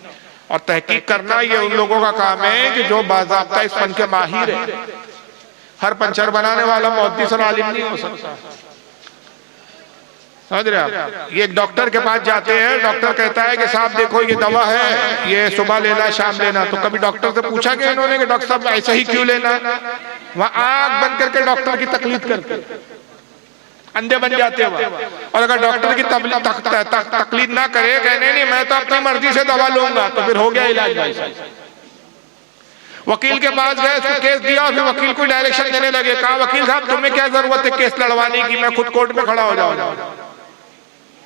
और तहकीक करना ये उन लोगों का काम है कि जो बाज़ाब्ता इस फन के माहिर है। हर पंचर बनाने वाला मुहद्दिस और आलिम नहीं हो सकता। समझ रहे आप? ये एक डॉक्टर के पास जाते हैं, डॉक्टर कहता है कि साहब देखो ये दवा है, ये सुबह लेना शाम लेना। तो कभी डॉक्टर से पूछा कि इन्होंने कि डॉक्टर साहब ऐसा ही क्यों लेना? वहां आंख बंद करके डॉक्टर की तकलीद करते, अंधे बन जाते हैं। और अगर डॉक्टर की तकलीद ना करे, कहने नहीं मैं तो अपनी मर्जी से दवा लूंगा, तो फिर हो गया इलाज भाई साहब। वकील के पास गए, उसको केस दिया, फिर वकील को डायरेक्शन देने लगे, कहा वकील साहब तुम्हें क्या जरूरत है केस लड़वाने की, मैं खुद कोर्ट में खड़ा हो जाऊंगा।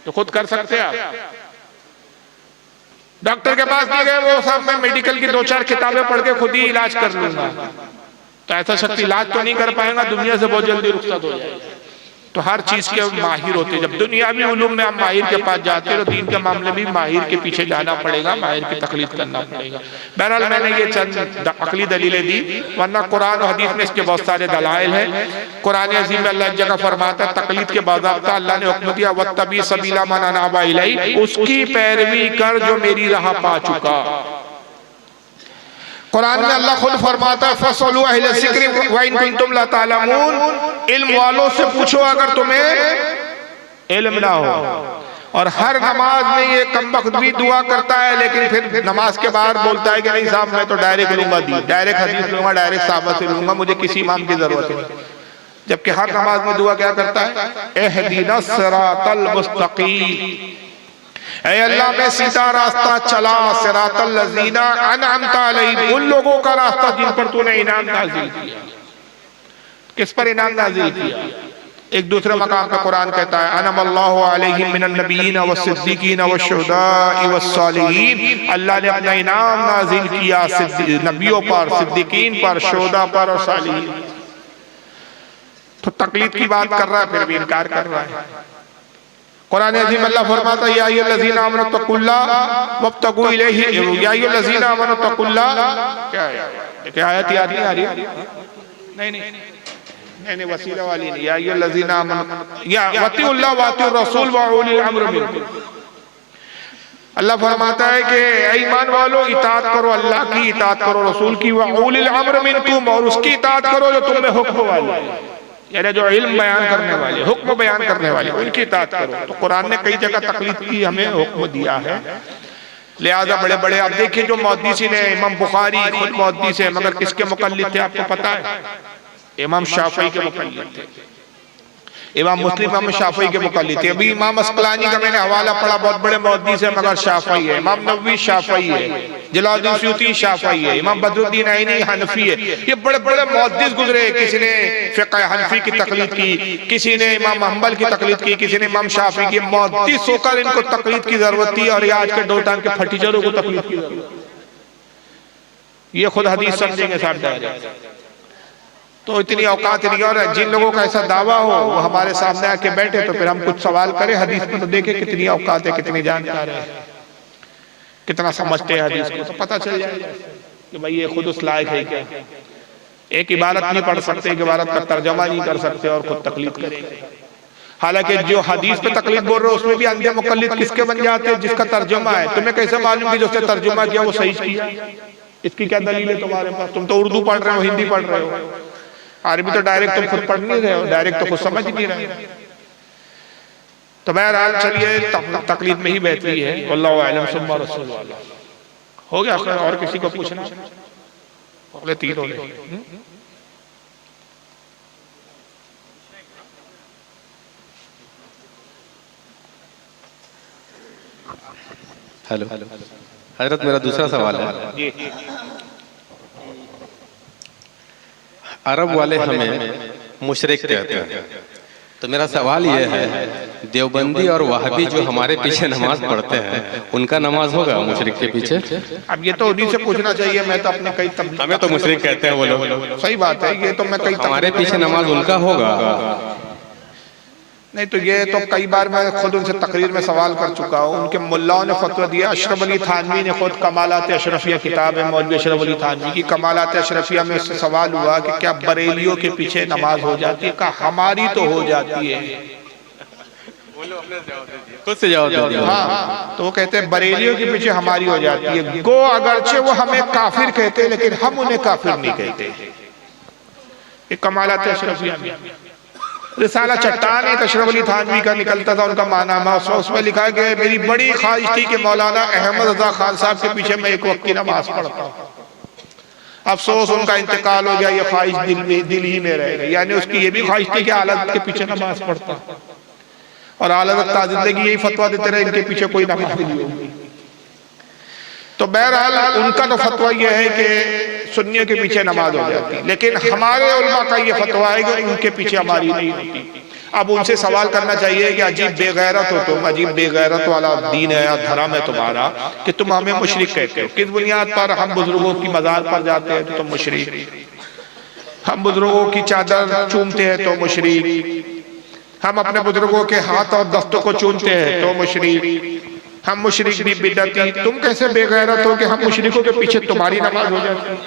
तो खुद कर सकते हैं आप? डॉक्टर के पास नहीं गए, वो साहब मैं मेडिकल की 2-4 किताबें पढ़ के खुद ही इलाज कर लूंगा। तो ऐसा शख्स इलाज तो नहीं कर पाएगा, दुनिया से बहुत जल्दी रुखसत हो जाएगा। तो हर चीज के माहिर होते हैं। जब दुनियावी उलूम में हम माहिर के पास जाते हैं तो दीन के मामले में भी माहिर के पीछे जाना पड़ेगा, माहिर की तकलीद करना पड़ेगा। बहरहाल मैंने ये चंद अकली दलीलें दी, वरना कुरान और हदीस में इसके बहुत सारे दलाइल हैं। कुरान अज़ीम में अल्लाह जगह फरमाता है तकलीद के बाज़ाब्ता अल्लाह ने हुक्म दिया वत्तबी सबीला मन अनाबा इलैहि, उसकी पैरवी कर जो मेरी राह पा चुका। कुरान में अल्लाह खुद फरमाता है फसलू अहले ज़िक्र व इन कुंतुम ला तालमून, इल्म वालों से पूछो अगर तुम्हें इल्म ना हो। और हर नमाज में ये कमबख्त भी दुआ करता है, लेकिन फिर नमाज के बाद बोलता है कि नहीं साहब मैं तो डायरेक्ट लूंगा, डायरेक्ट हदीस लूंगा, डायरेक्ट साहबा से लूंगा, मुझे किसी इमाम की जरूरत नहीं। जबकि हर नमाज में दुआ क्या करता है, एहदिनस सिरातल मुस्तकीम, ऐ अल्लाह मैं सीधा रास्ता चला, सिरातल लज़ीना अनअमता अलैहिम, उन लोगों का रास्ता जिन पर तूने इनाम नाज़िल किया। किस पर इनाम नाज़िल किया? एक दूसरे मकाम पे कुरान कहता है अनअमल्लाहु अलैहिम मिनन नबिय्यीन वस्सिद्दीकीन वश्शुहदाई वस्सालिहीन, अल्लाह ने अपना इनाम नाज़िल किया नबियों पर, सिद्दीकीन पर, शुहदा पर और सालिहीन। तो तकलीद की बात कर रहा है, फिर भी इनकार कर रहा है। कुरान अज़ीम अल्लाह फरमाता है या अय्युहल्लज़ीना आमनू तक़ुल्लाह वब्तगू इलैहि, या अय्युहल्लज़ीना आमनू तक़ुल्लाह, क्या है क्या आयत याद नहीं आ रही? नहीं वसीला वाली नहीं, या अय्युहल्लज़ीना आमनू या वतिउल्लाह वातिउर रसूल व उलिल अम्र मिनकुम। अल्लाह फरमाता है कि ऐ ईमान वालों इताअत करो, अल्लाह की इताअत करो, रसूल की, व उलिल अम्र मिनकुम, और उसकी इताअत करो जो तुम में हुक्म वाले हैं, यानी जो इल्म बयान करने वाले, हुक्म बयान करने वाले, उनकी इताअत करो। तो कुरान ने कई जगह तकलीद की हमें हुक्म दिया है, लिहाजा बड़े बड़े आप देखिए जो मुहद्दिसीन है, इमाम बुखारी खुद मुहद्दिस है, मगर किसके मुक़ल्लिद थे आपको पता है? इमाम शाफ़ी के मुक़ल्लिद थे। इमाम मुस्लिम इमाम शाफ़ी के मुक़ल्लिद थे। अभी इमाम अस्क़लानी का मैंने हवाला पढ़ा, बहुत बड़े मुहद्दिस है मगर शाफ़ी है। इमाम नववी शाफ़ी है, जलालुद्दीन सूती शाफ़ी है, इमाम बदरुद्दीन आइनी हनफी है। ये बड़े बड़े मुहद्दिस गुजरे, किसी ने फ़िक़्ह हनफी की तक़लीद की, किसी ने इमाम हम्बल की तक़लीद की, किसी ने इमाम शाफ़ी की। मुहद्दिस होकर इनको तक़लीद की जरूरत थी, और ये आज के दो टांग के फटीचरों को तक़लीद की जरूरत, ये खुद हदीस समझेंगे साहब डायरेक्ट। तो इतनी औकात नहीं। और जिन लोगों का ऐसा दावा हो वो हमारे सामने आके बैठे तो फिर हम कुछ सवाल करें हदीस में, तो देखे कितनी औकात है, कितनी जानकार है, कितना समझते हैं हदीस को, तो पता चल जाएगा कि भाई ये खुद उस लायक है क्या। एक इबारत नहीं पढ़ सकते, एक इबारत का तर्जमा नहीं कर सकते और खुद तकलीद करेंगे। हालांकि जो हदीस पे तकलीद बोल रहे हो उसमें भी अंधे मुक़ल्लिद किसके बन जाते हैं? जिसका तर्जुमा है। तुम्हें कैसे मालूम कि जो उसने तर्जुमा किया वो सही किया? इसकी क्या दलील है तुम्हारे पास? तुम तो उर्दू पढ़ रहे हो, हिंदी पढ़ रहे हो, अरबी तो डायरेक्ट तुम खुद पढ़ नहीं रहे हो, डायरेक्ट तो खुद समझ नहीं रहे। तो बहरहाल चलिए तकलीद में ही बेहतरी है। वल्लाहु आलम सुम्मा रसूल वाला हो गया। और किसी को पूछना? अगले 3 हो गए। हेलो हजरत, मेरा दूसरा सवाल है। अरब वाले हमें मुशरिक कहते हैं, तो मेरा सवाल ये है देवबंदी और वहाबी जो हमारे पीछे नमाज पढ़ते हैं उनका नमाज होगा मुशरिक के पीछे? अब ये तो उन्हीं से पूछना चाहिए, मैं तो अपने कई हमें तो मुशरिक कहते हैं वो लोग। सही बात है, ये तो मैं कई हमारे पीछे नमाज उनका होगा? नहीं तो ये तो कई बार मैं खुद उनसे तकरीर में सवाल कर चुका हूँ। उनके मुल्लाओं ने फतवा दिया। अशरफ अली थानवी ने खुद कमालात अशरफिया किताब है मौलवी अशरफ अली थानवी की, कमालात अशरफिया में उससे सवाल हुआ कि क्या बरेलियों के पीछे नमाज हो जाती है? कहा हमारी तो हो जाती है। खुद से जवाब दे दिया। हाँ, तो वो कहते हैं बरेलियों के पीछे हमारी हो जाती है। गो अगरचे वो हमें काफिर कहते हैं लेकिन हम उन्हें काफिर नहीं कहते। ये कमालात अशरफिया में रिसाला चट्टान है अशरफ अली थानवी का निकलता था उनका मानामा, उसमें लिखा कि मेरी बड़ी ख्वाहिश थी कि मौलाना अहमद रजा खान साहब के पीछे मैं एक वक्त की नमाज पढ़ता हूँ। अफसोस उनका इंतकाल हो गया, ये ख्वाहिश दिल ही में रह गई। यानी उसकी ये भी ख्वाहिश थी कि आलत के पीछे नमाज पढ़ता, और आलत ताजिंदगी यही फतवा देते रहे इनके पीछे कोई नमाज नहीं होगी। तो बहरहाल उनका तो फतवा यह है कि सुन्नियों के पीछे नमाज हो जाती, लेकिन हमारे उलमा का ये फतवा है कि उनके पीछे हमारी नहीं होती। अब उनसे सवाल करना चाहिए कि अजीब बेगैरत हो तुम, अजीब बेगैरत वाला दीन है या धर्म है तुम्हारा कि तुम हमें मुशरिक कहते हो। किस बुनियाद पर? हम बुजुर्गों की मजार पर जाते हैं तो तुम मुशरिक, हम बुजुर्गों की चादर चूमते हैं तो मुशरिक, हम अपने बुजुर्गों के हाथ और दस्तों को चूमते हैं तो मुशरिक, हम मुशरिक भी बिदअती। तुम कैसे बेगैरत हो कि हम मुशरिकों के पीछे तुम्हारी नमाज हो जाती है?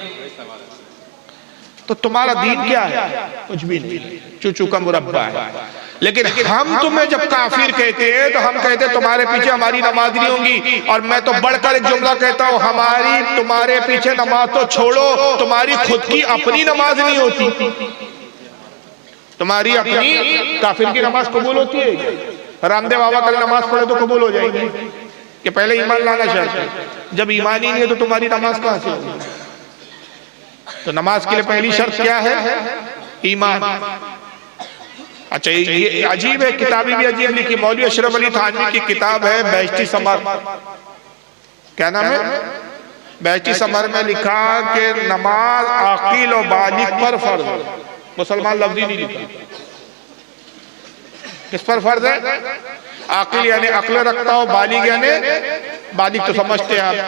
तो तुम्हारा दीन क्या है? कुछ भी नहीं, चूचू का मुरब्बा है। लेकिन हम तुम्हें जब काफिर कहते हैं तो हम कहते हैं तुम्हारे पीछे हमारी नमाज नहीं होगी। और मैं तो बढ़कर एक जुमला कहता हूं, हमारी तुम्हारे पीछे नमाज तो छोड़ो, तुम्हारी खुद की अपनी नमाज नहीं होती। तुम्हारी अपनी काफिर की नमाज कबूल होती है? रामदेव बाबा कल नमाज पढ़े तो कबूल हो जाएगी कि पहले ईमान लाना शर्त है? जब ईमान ही नहीं है तो तुम्हारी नमाज कहां से होगी? तो नमाज के लिए पहली शर्त क्या है? ईमान। अच्छा, ये अजीब है, किताबी भी अजीब लिखी। मौलवी अशरफ अली थानवी की किताब है बेहश्ती समर। क्या नाम है? बेहश्ती समर में लिखा कि नमाज आकिल और बालिग पर फर्ज है। मुसलमान लफ्ज़ ही नहीं लिखा। किस पर फर्ज है? आकिल यानी अक्ल रखता हो, बालिग यानी बालिग तो समझते हैं आप,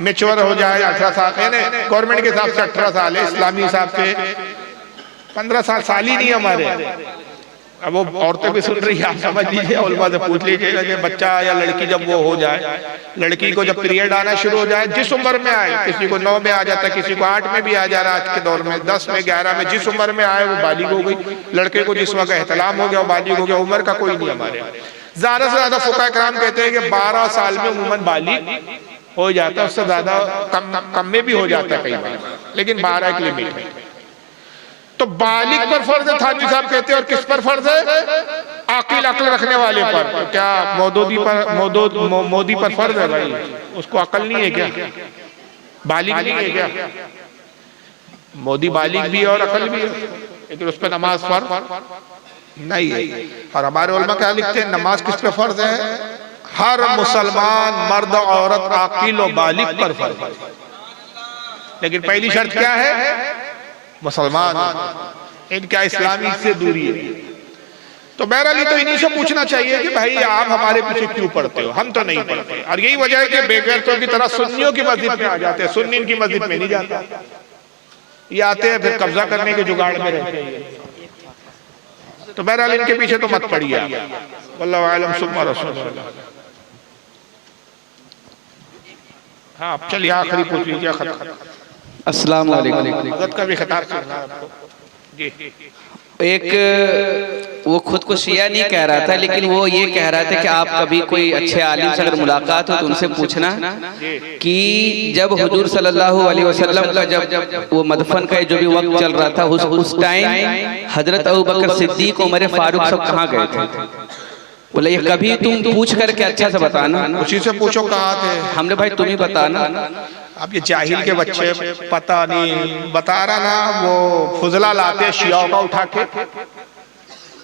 मेच्योर हो जाए 18 साल, यानी गवर्नमेंट के हिसाब से 18 साल है, इस्लामी हिसाब से 15 साल ही नहीं हमारे। अब वो औरतें भी सुन रही है, आप समझ लीजिए, उलमा से पूछ लीजिएगा कि बच्चा या लड़की जब वो हो जाए, लड़की को जब पीरियड आना शुरू हो जाए, जिस उम्र में आए, किसी को 9 में आ जाता है, किसी को 8 में भी आ जा रहा है आज के दौर में, 10 में 11 में, जिस उम्र में आए वो बालिग हो गई। लड़के को जिस वक्त एहतलाम हो गया वो बालिग हो गया। उम्र का कोई नहीं हमारे। ज्यादा से ज्यादा फुकाहा किराम कहते हैं कि 12 साल में उम्मन बालिग हो जाता है, उससे ज्यादा कम में भी हो जाता है कई बार, लेकिन 12 एक लिमिट है। तो बालिग पर फर्ज है, थानवी साहब कहते हैं। और किस पर फर्ज है? आकिल, अक्ल रखने वाले पर। तो क्या मोदी पर फर्ज है? भाई उसको अकल नहीं है क्या? बालिग नहीं है क्या? मोदी बालिग भी है और अकल भी है, लेकिन उस पर नमाज फर्ज नहीं है। और हमारे उलमा क्या लिखते हैं? नमाज किस पे फर्ज है? हर मुसलमान मर्द औरत आकिल और बालिग पर फर्ज है। लेकिन पहली शर्त क्या है? मुसलमान, इनका इस्लामी से दूरी है। तो बहरहाल तो इन्हीं से पूछना चाहिए कि भाई आप हमारे पीछे क्यों पढ़ते हो? हम तो नहीं पढ़ते। और यही वजह है कि बेगैरतों की तरह सुन्नियों की मस्जिद में आ जाते हैं, सुन्नी इनकी मस्जिद में नहीं जाता। ये आते हैं फिर कब्जा करने के जुगाड़ में रहते हैं। तो बहरहाल इनके पीछे तो मत पड़िए आप। वल्लाहु आलम सुम्मा रसूलुल्लाह। हाँ, चलिए आखिरी पूछ लीजिए। खत्म। अस्सलाम वालेकुम। हज़रत का भी खिताब सुनना है आपको जी। एक वो खुद को शिया नहीं कह रहा था, लेकिन वो ये कह रहा था कि आप कभी कोई अच्छे आलिम से अगर मुलाकात हो तो उनसे पूछना कि जब हुजूर सल्लल्लाहु अलैहि वसल्लम का जब वो मदफन का जो भी वक्त चल रहा था, उस टाइम हजरत अबू बकर सिद्दीक, उमर फारूक सब कहाँ गए थे? बोले ये कभी तुम पूछ करके अच्छा से बताना। उसी से पूछो कहाँ थे। हमने भाई तुम ही बताना। अब ये जाहिल के बच्चे पता नहीं बता रहा ना, वो फुजला लाते शियाओं का उठा के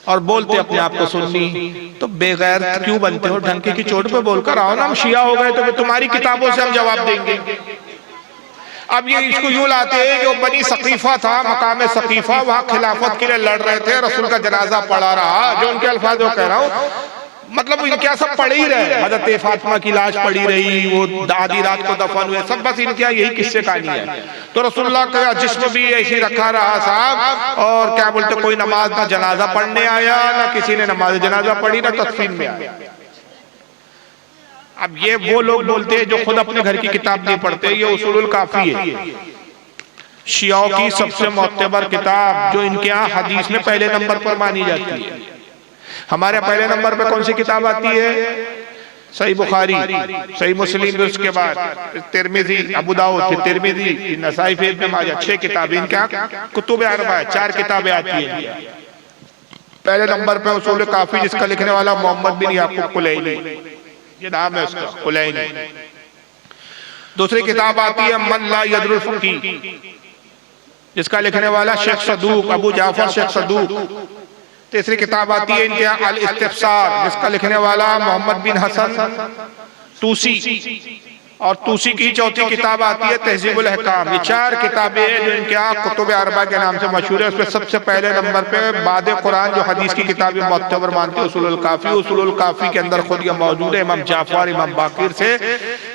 और बोलते अपने आप को सुन्नी। तो बेगैर क्यों बनते हो? ढंके की चोट पे बोलकर आओ ना, हम शिया हो गए तो तुम्हारी किताबों से हम जवाब देंगे। अब ये इसको यूं लाते हैं कि वो बनी सकीफा था, मकाम सकीफा, वहां खिलाफत के लिए लड़ रहे थे, रसूल का जनाजा पड़ा रहा। जो उनके अल्फाज वो कह रहा हूँ, मतलब इनके सब पड़े ही रहे। हजरत फातिमा की लाश पड़ी रही, वो आधी रात को दफन हुए, सब बस इनके यही किस्से कहानी है। तो रसूलुल्लाह का जिस्म भी ऐसे रखा रहा साहब, और क्या बोलते, कोई नमाज ना जनाजा पढ़ने आया, ना किसी ने नमाज जनाजा पढ़ी, ना तदफीन में आया। अब ये वो लोग बोलते हैं जो खुद अपने घर की किताब नहीं पढ़ते। ये उसूलुल काफी है, शियाओं की सबसे मोतबर किताब, जो इनके यहाँ हदीस में पहले नंबर पर मानी जाती है। हमारे पहले नंबर पे कौन सी किताब आती है? सही बुखारी, सही मुस्लिम, उसके बाद तिरमिजी, अबू दाऊद, फिर तिरमिजी, नसाई, फिर इब्न माजा। 6 किताबें इनके यहाँ कुतुब अरबा है, 4 किताबें आती है। पहले नंबर पे उसूल काफी, जिसका लिखने वाला मोहम्मद बिन याकूब कुलैनी, ये नाम है उसका, कुलैनी। दूसरी किताब आती है मन ला यदरुल फकीह, जिसका लिखने वाला शेख सदूक, अबू जाफर शेख सदूक। तीसरी किताब आती है इनके यहाँ अल इस्तिफ्सार, जिसका लिखने वाला मोहम्मद बिन हसन तूसी। और तूसी की चौथी किताब आती है तहजीबुल अहकाम। ये 4 किताबें हैं जो इनके यहाँ कुतुब अरबा के नाम से मशहूर है। उसमें सबसे पहले नंबर पे बाद कुरान जो हदीस की किताबें मुअत्तबर मानती है, उसूलुल काफी। उसूलुल काफी के अंदर खुद ये मौजूद है इमाम जाफर, इमाम बाकिर से,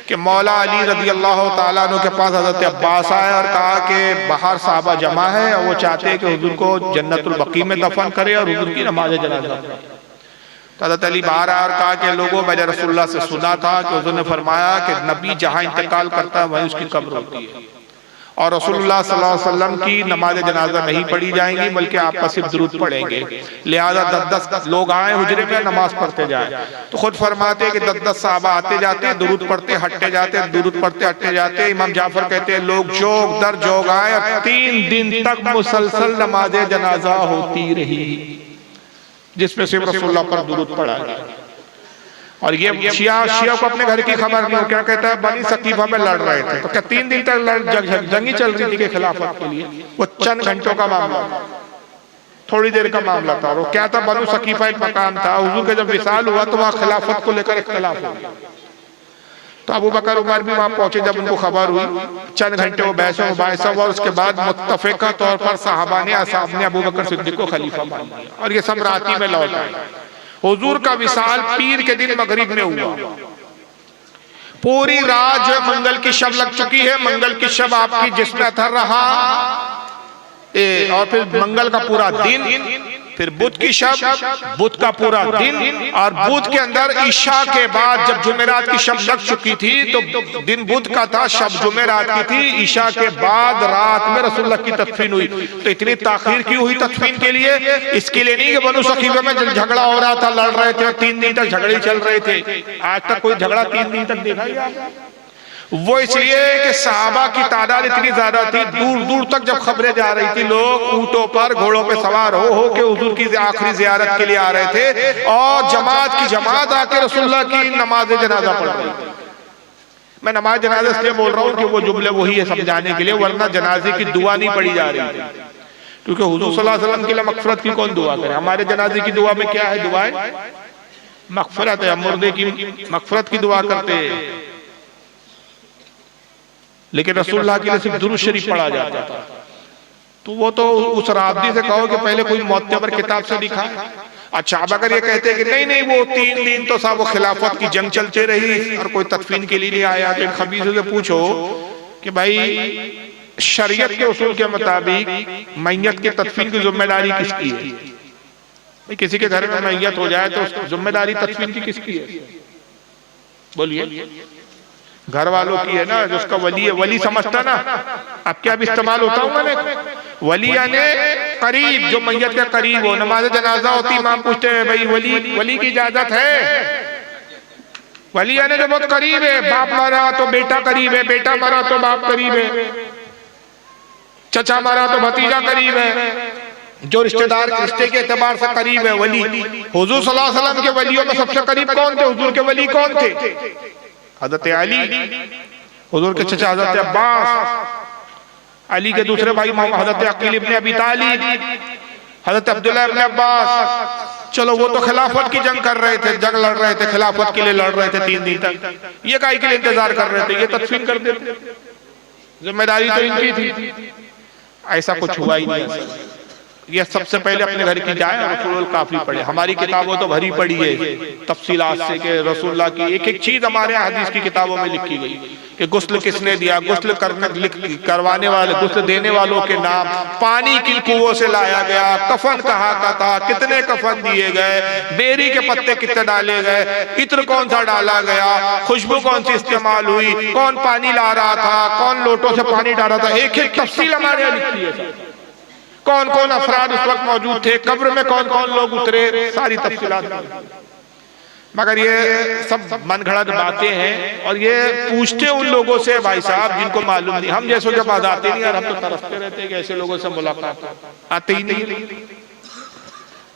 कि मौला अली रज़ी अल्लाह तआला अन्हु के पास हज़रत अब्बास आए और कहा कि बाहर साहबा जमा है और वो चाहते हैं कि हुजूर को जन्नतुल बकी में दफन करे और हुजूर की नमाज जनाजा। तो हज़रत अली बाहर आया और कहा कि लोगों, मैंने रसूलुल्लाह से सुना था कि उन्होंने फरमाया कि नबी जहां इंतकाल करता है वहीं उसकी कब्र होती है, और रसूलुल्लाह सल्लल्लाहु अलैहि वसल्लम की नमाज जनाजा नहीं पढ़ी जाएंगी बल्कि आप पर सिर्फ दुरूद पढ़ेंगे। लिहाजा 10-10 लोग आए हुजरे में, नमाज पढ़ते जाए। तो खुद फरमाते हैं कि 10-10 साहबा आते जाते, दुरूद पढ़ते हटते जाते, दुरूद पढ़ते हटते जाते। इमाम जाफर कहते हैं लोग जोग दर जोग आए और 3 दिन तक मुसलसल नमाज जनाजा होती रही जिसमें सिर्फ रसूलुल्लाह पर दुरूद पढ़ा गया। और ये शिया को अपने घर की खबर नहीं हो, क्या कहता है बनी सकीफा में लड़ रहे थे, तो क्या 3 दिन तक जंगी चल रही थी कि खिलाफत के लिए? वो चंद घंटों का मामला, थोड़ी देर का मामला था। वो क्या था, बनु सकीफा एक मकाम था, हुजूर के जब विसाल हुआ तो वहाँ खिलाफत को लेकर इख्तिलाफ हो गया। तो अबू बकर उमर भी वहां पहुंचे, जब उनको खबर हुई चंद घंटे वो बहस मुबाहिसा हुआ, उसके बाद मुत्तफिका तौर पर साहबा ने असाब ने अबू बकर सिद्दीक को खलीफा मान लिया और ये सब राती में लौट आए। हुजूर का विसाल पीर के दिन मगरिब में हुआ। पूरी रात जो मंगल की शब लग चुकी है, मंगल की शब आपकी जिसमें अथर रहा और फिर मंगल का पूरा दिन, फिर बुध की शब, बुध का पूरा दिन, और बुध के अंदर ईशा के बाद जब जुमेरात की शब लग चुकी थी तो दिन बुध का था, शब जुमेरात की थी। ईशा के बाद रात में रसूलुल्लाह की तदफीन हुई। तो इतनी ताखीर क्यों हुई तदफीन के लिए? इसके लिए नहीं कि बनु सकीफा में झगड़ा हो रहा था, लड़ रहे थे, 3 दिन तक झगड़े चल रहे थे। आज तक कोई झगड़ा 3 दिन तक देखा ही? वो इसलिए कि सहाबा की तादाद इतनी ज्यादा थी, दूर दूर तक जब खबरें जा रही थी, लोग ऊंटों पर घोड़ों पे सवार हो के हुजूर की आखिरी जियारत के लिए आ रहे थे और जमात की जमात आके रसूलुल्लाह की नमाज जनाजा पढ़ रही थी। मैं नमाज जनाजा इसलिए बोल रहा हूँ कि वो जुमले वही है समझाने के लिए, वरना जनाजे की दुआ नहीं पढ़ी जा रही थी, क्योंकि हुजूर सल्लल्लाहु अलैहि वसल्लम के लिए मगफिरत की कौन दुआ करे? हमारे जनाजे की दुआ में क्या है? दुआएं मगफिरत है, मुर्दे की मगफिरत की दुआ करते हैं, लेकिन रसूलुल्लाह के लिए सिर्फ दुरूद शरीफ पढ़ा जाता था। तो वो तो उस राबदी से कहो कि पहले कोई मोतबर किताब से लिखा। अच्छा, अब अगर ये कहते हैं कि नहीं नहीं वो 3 दिन तो साहब वो खिलाफत की जंग चलते रही और कोई तदफीन के लिए नहीं आया, तो इन खबीसों से पूछो कि भाई शरीयत के उसूल के मुताबिक मैयत की तदफीन की जिम्मेदारी किसकी है? भाई किसी के घर में मैयत हो जाए तो जिम्मेदारी तदफीन की किसकी है? बोलिए। घर वालों की है ना, जिसका वली है। वली समझता ना अब क्या भी इस्तेमाल होता हूँ मैंने? वली यानी करीब, जो मैयत के करीब हो। नमाज जनाजा होती, इमाम पूछते हैं भाई वली की इजाजत है? वली यानी जो बहुत करीब है, बाप मरा तो बेटा करीब है, बेटा मरा तो बाप करीब है, चचा मरा तो भतीजा करीब है, जो रिश्तेदार रिश्ते के एतबार से करीब है वली। हुजूर सल्लल्लाहु अलैहि वसल्लम के वलियों में सबसे करीब कौन थे? हुजूर के वली कौन थे? हज़रत अली, हुजूर के चचा हज़रत अब्बास, अली के दूसरे भाई हज़रत अकील इब्न अबी तालिब, हज़रत अब्दुल्लाह इब्न अब्बास। चलो वो तो खिलाफत की जंग कर रहे थे, जंग लड़ रहे थे, खिलाफत के लिए लड़ रहे थे 3 दिन तक। ये काहे के लिए इंतजार कर रहे थे? ये तदफीन कर देते, जिम्मेदारी तो इनकी थी। ऐसा कुछ हुआ ही नहीं। ये सबसे पहले अपने घर की जाए और रसूल काफी पढ़े। हमारी किताबों तो भरी पड़ी है तफसीलात से कि रसूलुल्लाह की एक एक चीज हमारे हदीस की किताबों में लिखी गई कि गुस्ल किसने दिया, गुस्ल करवाने वाले, गुस्ल देने वालों के नाम, पानी किन कुओं से लाया गया, कफन कहाँ का था, कितने कफन दिए गए, बेरी के पत्ते कितने डाले गए, इत्र कौन सा डाला गया, खुशबू कौन सी इस्तेमाल हुई, कौन पानी ला रहा था, कौन लोटों से पानी डाल रहा था, एक एक तफसील हमारे यहाँ लिखी है। कौन कौन अफराद उस वक्त मौजूद थे, कब्र में कौन कौन लोग उतरे, सारी तफसीलात। मगर ये सब मनगढ़ंत बातें हैं और ये पूछते उन लोगों से भाई साहब जिनको मालूम नहीं। हम जैसों के पास आते नहीं यार, हम तो तरसते रहते हैं कि ऐसे लोगों से मुलाकात आते ही नहीं।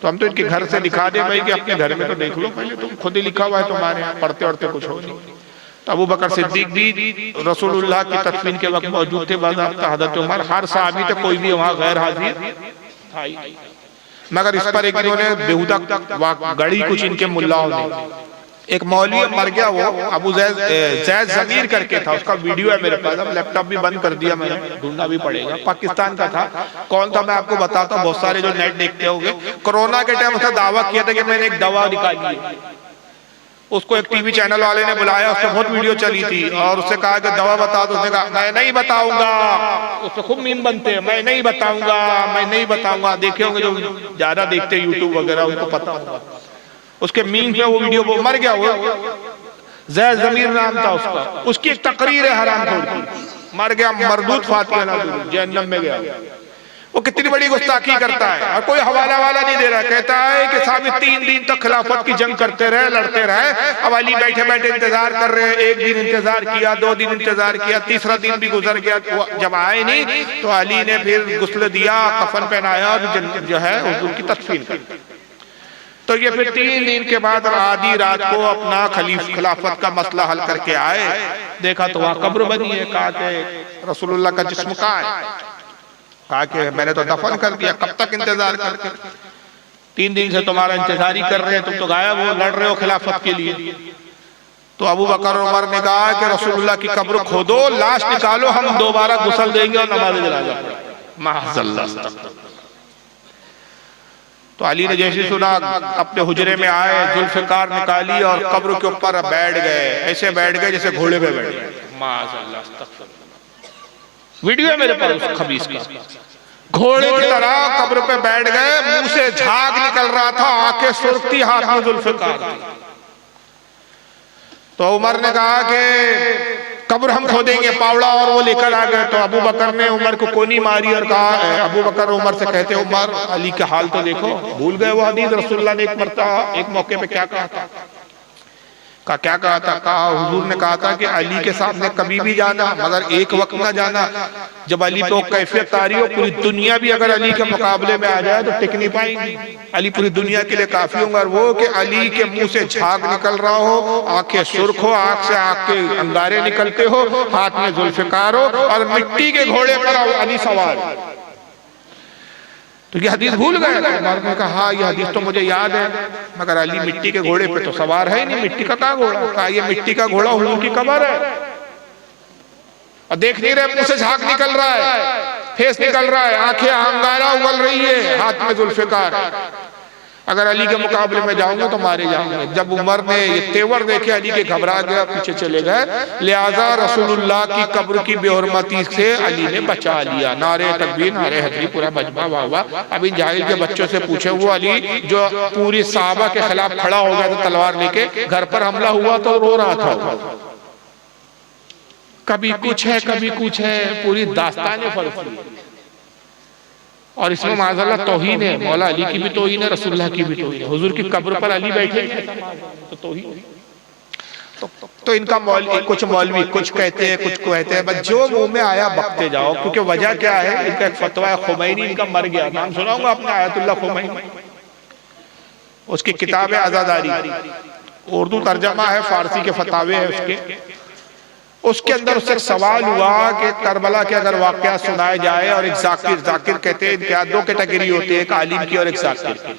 तो हम तो इनके घर से लिखा दे भाई कि अपने घर में तो देख लो पहले, तुम खुद ही लिखा हुआ है तुम्हारे यहाँ, पढ़ते पढ़ते कुछ हो नहीं। तो अबू बकर सिद्दीक भी रसूलुल्लाह की तदफीन के वक्त मौजूद थे, बाज़ाब्ता हज़रत उमर, हर सहाबी थे, कोई भी वहाँ गैर हाजिर था ही। मगर इस पर एक इन्होंने बेहुदा गढ़ी कुछ इनके मुल्लाओं ने। एक मौलवी मर गया, वो अबू जैद ज़मीर करके था, उसका वीडियो है मेरे पास, अब लैपटॉप भी बंद कर दिया मैंने, ढूंढना भी पड़ेगा। पाकिस्तान का था, कौन था मैं आपको बताता हूँ, बहुत सारे जो नेट देखते होंगे। कोरोना के टाइम उसने दावा किया था कि मैंने एक दवा निकाली है, उसको एक टीवी चैनल वाले ने बुलाया, उससे बहुत वीडियो चली थी और उससे कहा कि दवा बता दो। उसने कहा मैं नहीं बताऊंगा, उससे खूब मीम बनते हैं, मैं नहीं बताऊंगा, मैं नहीं बताऊंगा। देखे होंगे जो ज्यादा देखते हैं यूट्यूब वगैरह, उनको पता होगा। उसके मीम में वो वीडियो, वो मर गया, वो जैद जमीर नाम था उसका, उसकी एक तकरीर है हरामखोर की, मर गया मरदूद फातिहा ना जहन्नम में गया। वो कितनी बड़ी गुस्ताखी करता है और कोई हवाला वाला नहीं दे रहा, कहता है कि साबित 3 दिन तक खिलाफत की जंग करते रहे, लड़ते रहे, अब अली बैठे बैठे इंतजार कर रहे हैं, 1 दिन इंतजार किया, 2 दिन इंतजार किया, तीसरा दिन भी गुजर गया, जब आए नहीं तो अली ने फिर गुस्ल दिया, कफन पहनाया और जो है हुजूर की तदफीन कर। तो ये फिर 3 दिन के बाद आधी रात को अपना खिलाफत का मसला हल करके आए, देखा तो वहां कब्र बनी है, कहा कि रसूलुल्लाह का जिस्म कहाँ है, कहा कि मैंने तो दफन कर दिया, कब तक इंतजार करके, 3 दिन से तुम्हारा इंतजार ही कर रहे हैं, तुम तो गायब हो, लड़ रहे हो खिलाफत के लिए। तो अबू बकर उमर ने कहा कि रसूलुल्लाह की कब्र खोदो, लाश निकालो, हम दोबारा गुस्ल देंगे और नमाज जनाजा पढ़ेंगे। माअज़ल्लाह। तो अली ने जैसे सुना अपने हुजरे में आए, जुल्फकार निकाली और कब्र के ऊपर बैठ गए, ऐसे बैठ गए जैसे घोड़े पे बैठ गए। माअज़ल्लाह। वीडियो है मेरे पास उस खबीस का, घोड़े की तरह कब्र पे बैठ गए, मुंह से झाग निकल रहा था, आंखें सुर्ख थी, हाथ में जुल्फकार थी। तो उमर ने कहा कि कब्र हम खोदेंगे, पावड़ा और वो लेकर आ गए। तो अबू बकर ने उमर को कोनी मारी और कहा, अबू बकर उमर से कहते, उमर अली के हाल तो देखो, भूल गए वो हदीस रसूलुल्लाह ने एक मौके पे क्या कहा था, क्या कहा था, कहा हुजूर ने कहा था कि अली के सामने कभी भी जाना मगर एक वक्त ना जाना, जब अली पे कैफियत तारी हो, पूरी दुनिया भी अगर अली के मुकाबले में आ जाए तो टिक नहीं पाएंगी, अली पूरी दुनिया के लिए काफी होगा। और वो कि अली के मुंह से झाग निकल रहा हो, आंखें सुर्ख हो, आंख से आंख के अंगारे निकलते हो, हाथ में जुल्फकार हो और मिट्टी के घोड़े पर अली सवार। तो ये हदीस भूल गए। उमर ने कहा, हाँ ये हदीस तो मुझे याद है, मगर अली मिट्टी के घोड़े पे तो सवार है ही नहीं, मिट्टी का कहाँ घोड़ा, कहा ये मिट्टी का घोड़ा हुजूर की कब्र है और देख नहीं रहे, मुंह से झाग निकल रहा है, फेस निकल रहा है, आंखें अंगारा उगल रही है, हाथ में जुल्फकार, अगर अली के मुकाबले में जाऊंगा तो मारे जाऊंगे। जब उमर ने ये तेवर देखे अली के, घबरा गया, पीछे चले गए, लिहाजा रसूलुल्लाह की कब्र की बेहुरमती से अली ने बचा लिया। नारे तकबीर, नारे हजरी, पूरा मजमा वाह। अभी जाहिल के बच्चों से पूछे, वो अली जो पूरी साहबा के खिलाफ खड़ा हो गया था तलवार लेके, घर पर हमला हुआ तो रो रहा था, कभी कुछ है कभी कुछ है, पूरी दास्तान फर्जी। और इसमें माज़अल्लाह तौहीन है, मौला अली की भी तौहीन है, रसूलुल्लाह की भी तौहीन है, हुजूर की कब्र पर अली बैठे तो तौहीन। तो इनका कुछ मौलवी कुछ कहते हैं, कुछ कहते हैं, बस जो मुंह में आया बकते जाओ, क्योंकि वजह क्या है, इनका एक फतवा है, खुमैनी इनका मर गया, नाम सुनाऊंगा आपने, आयतुल्लाह खुमैनी, उसकी किताब है आजादारी, उर्दू तर्जमा है, फारसी के फतावे है उसके अंदर उससे सवाल हुआ कि करबला के अगर वाकया सुनाए जाए और एक जाकिर कहते हैं, इनके 2 कैटेगरी होते हैं, एक आलिम की और एक जाकिर।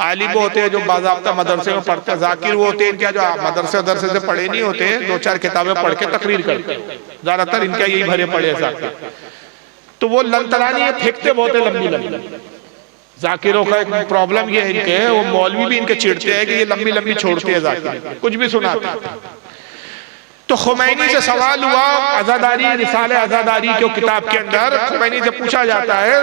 आलिम वो होते हैं जो बाज़ाब्ता मदरसे में पढ़ते हैं, जाकिर वो होते हैं इनके जो मदरसे से पढ़े नहीं होते, 2-4 किताबें पढ़ के तकरीर करते हैं, ज्यादातर इनके यही भरे पड़े जाकिर। तो वो लंतरानी है, फेंकते बहुत है लंबी लंबी। जाकिरों का एक प्रॉब्लम ये है इनके, वो मौलवी भी इनके चिढ़ते हैं कि ये लंबी लंबी छोड़ते हैं जाकिर, कुछ भी सुनाते हैं। तो खुमैनी से सवाल हुआ, आजादारी, रिसाले आजादारी के किताब के अंदर खुमैनी से पूछा जाता है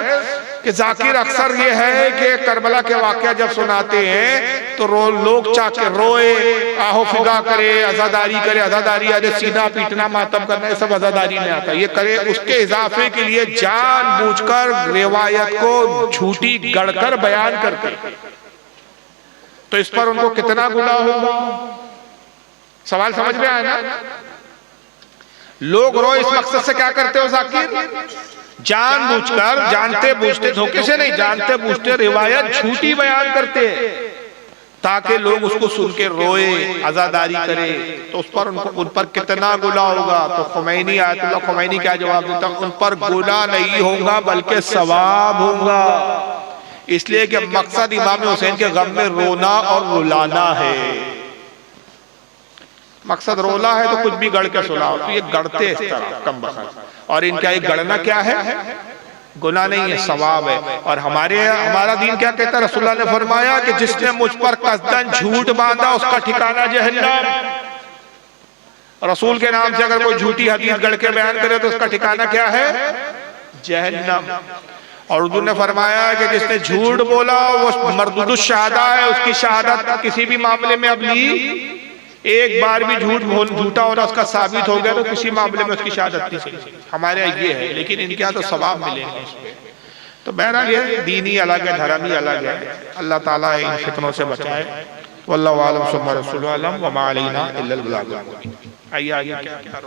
कि जाकिर अक्सर ये है कि करबला के वाकया जब सुनाते हैं तो लोग चाके रोए, आहो फिगा करे, आजादारी करे, आजादारी आदे सीधा पीटना, मातम करना, ये सब आजादारी में आता है, ये करे उसके इजाफे के लिए जानबूझकर रिवायत को झूठी गढ़कर बयान करते, तो इस पर उनको कितना गुनाह होगा। सवाल समझ में आया ना? लोग रो इस मकसद से क्या करते हो जाकिर, जानबूझकर, जानते बूझते, धोखे से नहीं, जानते बूझते रिवायत झूठी बयान करते ताकि लोग उसको सुन के रोए, आजादारी करे, तो उस पर उन पर कितना गुनाह होगा। तो खुमैनी, आयतुल्लाह खुमैनी क्या जवाब देता, उन पर गुनाह नहीं होगा बल्कि सवाब होगा, इसलिए कि मकसद इमाम हुसैन के गम में रोना और रुलाना है। मकसद रोला है तो कुछ भी गढ़ के सुनाओ, तो ये गढ़ते इस तरह कम बखत, और इनका एक गढ़ना क्या है, गुनाह नहीं है, सवाब है। और हमारा दीन क्या कहता है, रसूलुल्लाह ने फरमाया कि जिसने मुझ पर कसदन झूठ बांधा उसका ठिकाना जहन्नम। रसूल के नाम से अगर कोई झूठी हदीस गढ़ के बयान करे तो उसका ठिकाना क्या है, जहन्नम। और उर्दू ने फरमाया कि जिसने झूठ बोला वो मरदुदुश शहादा है, उसकी शहादत किसी भी मामले में अब ली, एक बार भी झूठा होना उसका साबित हो गया तो किसी मामले में उसकी शहादत नहीं सही। हमारे यहाँ ये है, लेकिन इनके यहाँ तो सवाब मिलेगा उस पर। तो बहरहाल ये दीन ही अलग है, धर्म ही अलग है। अल्लाह ताला इन फितनों से बचाए। वल्लाहु आलम सुम्मा रसूलुहु आलम व मा अलैना इल्लल बलाग। आइए आगे क्या क्या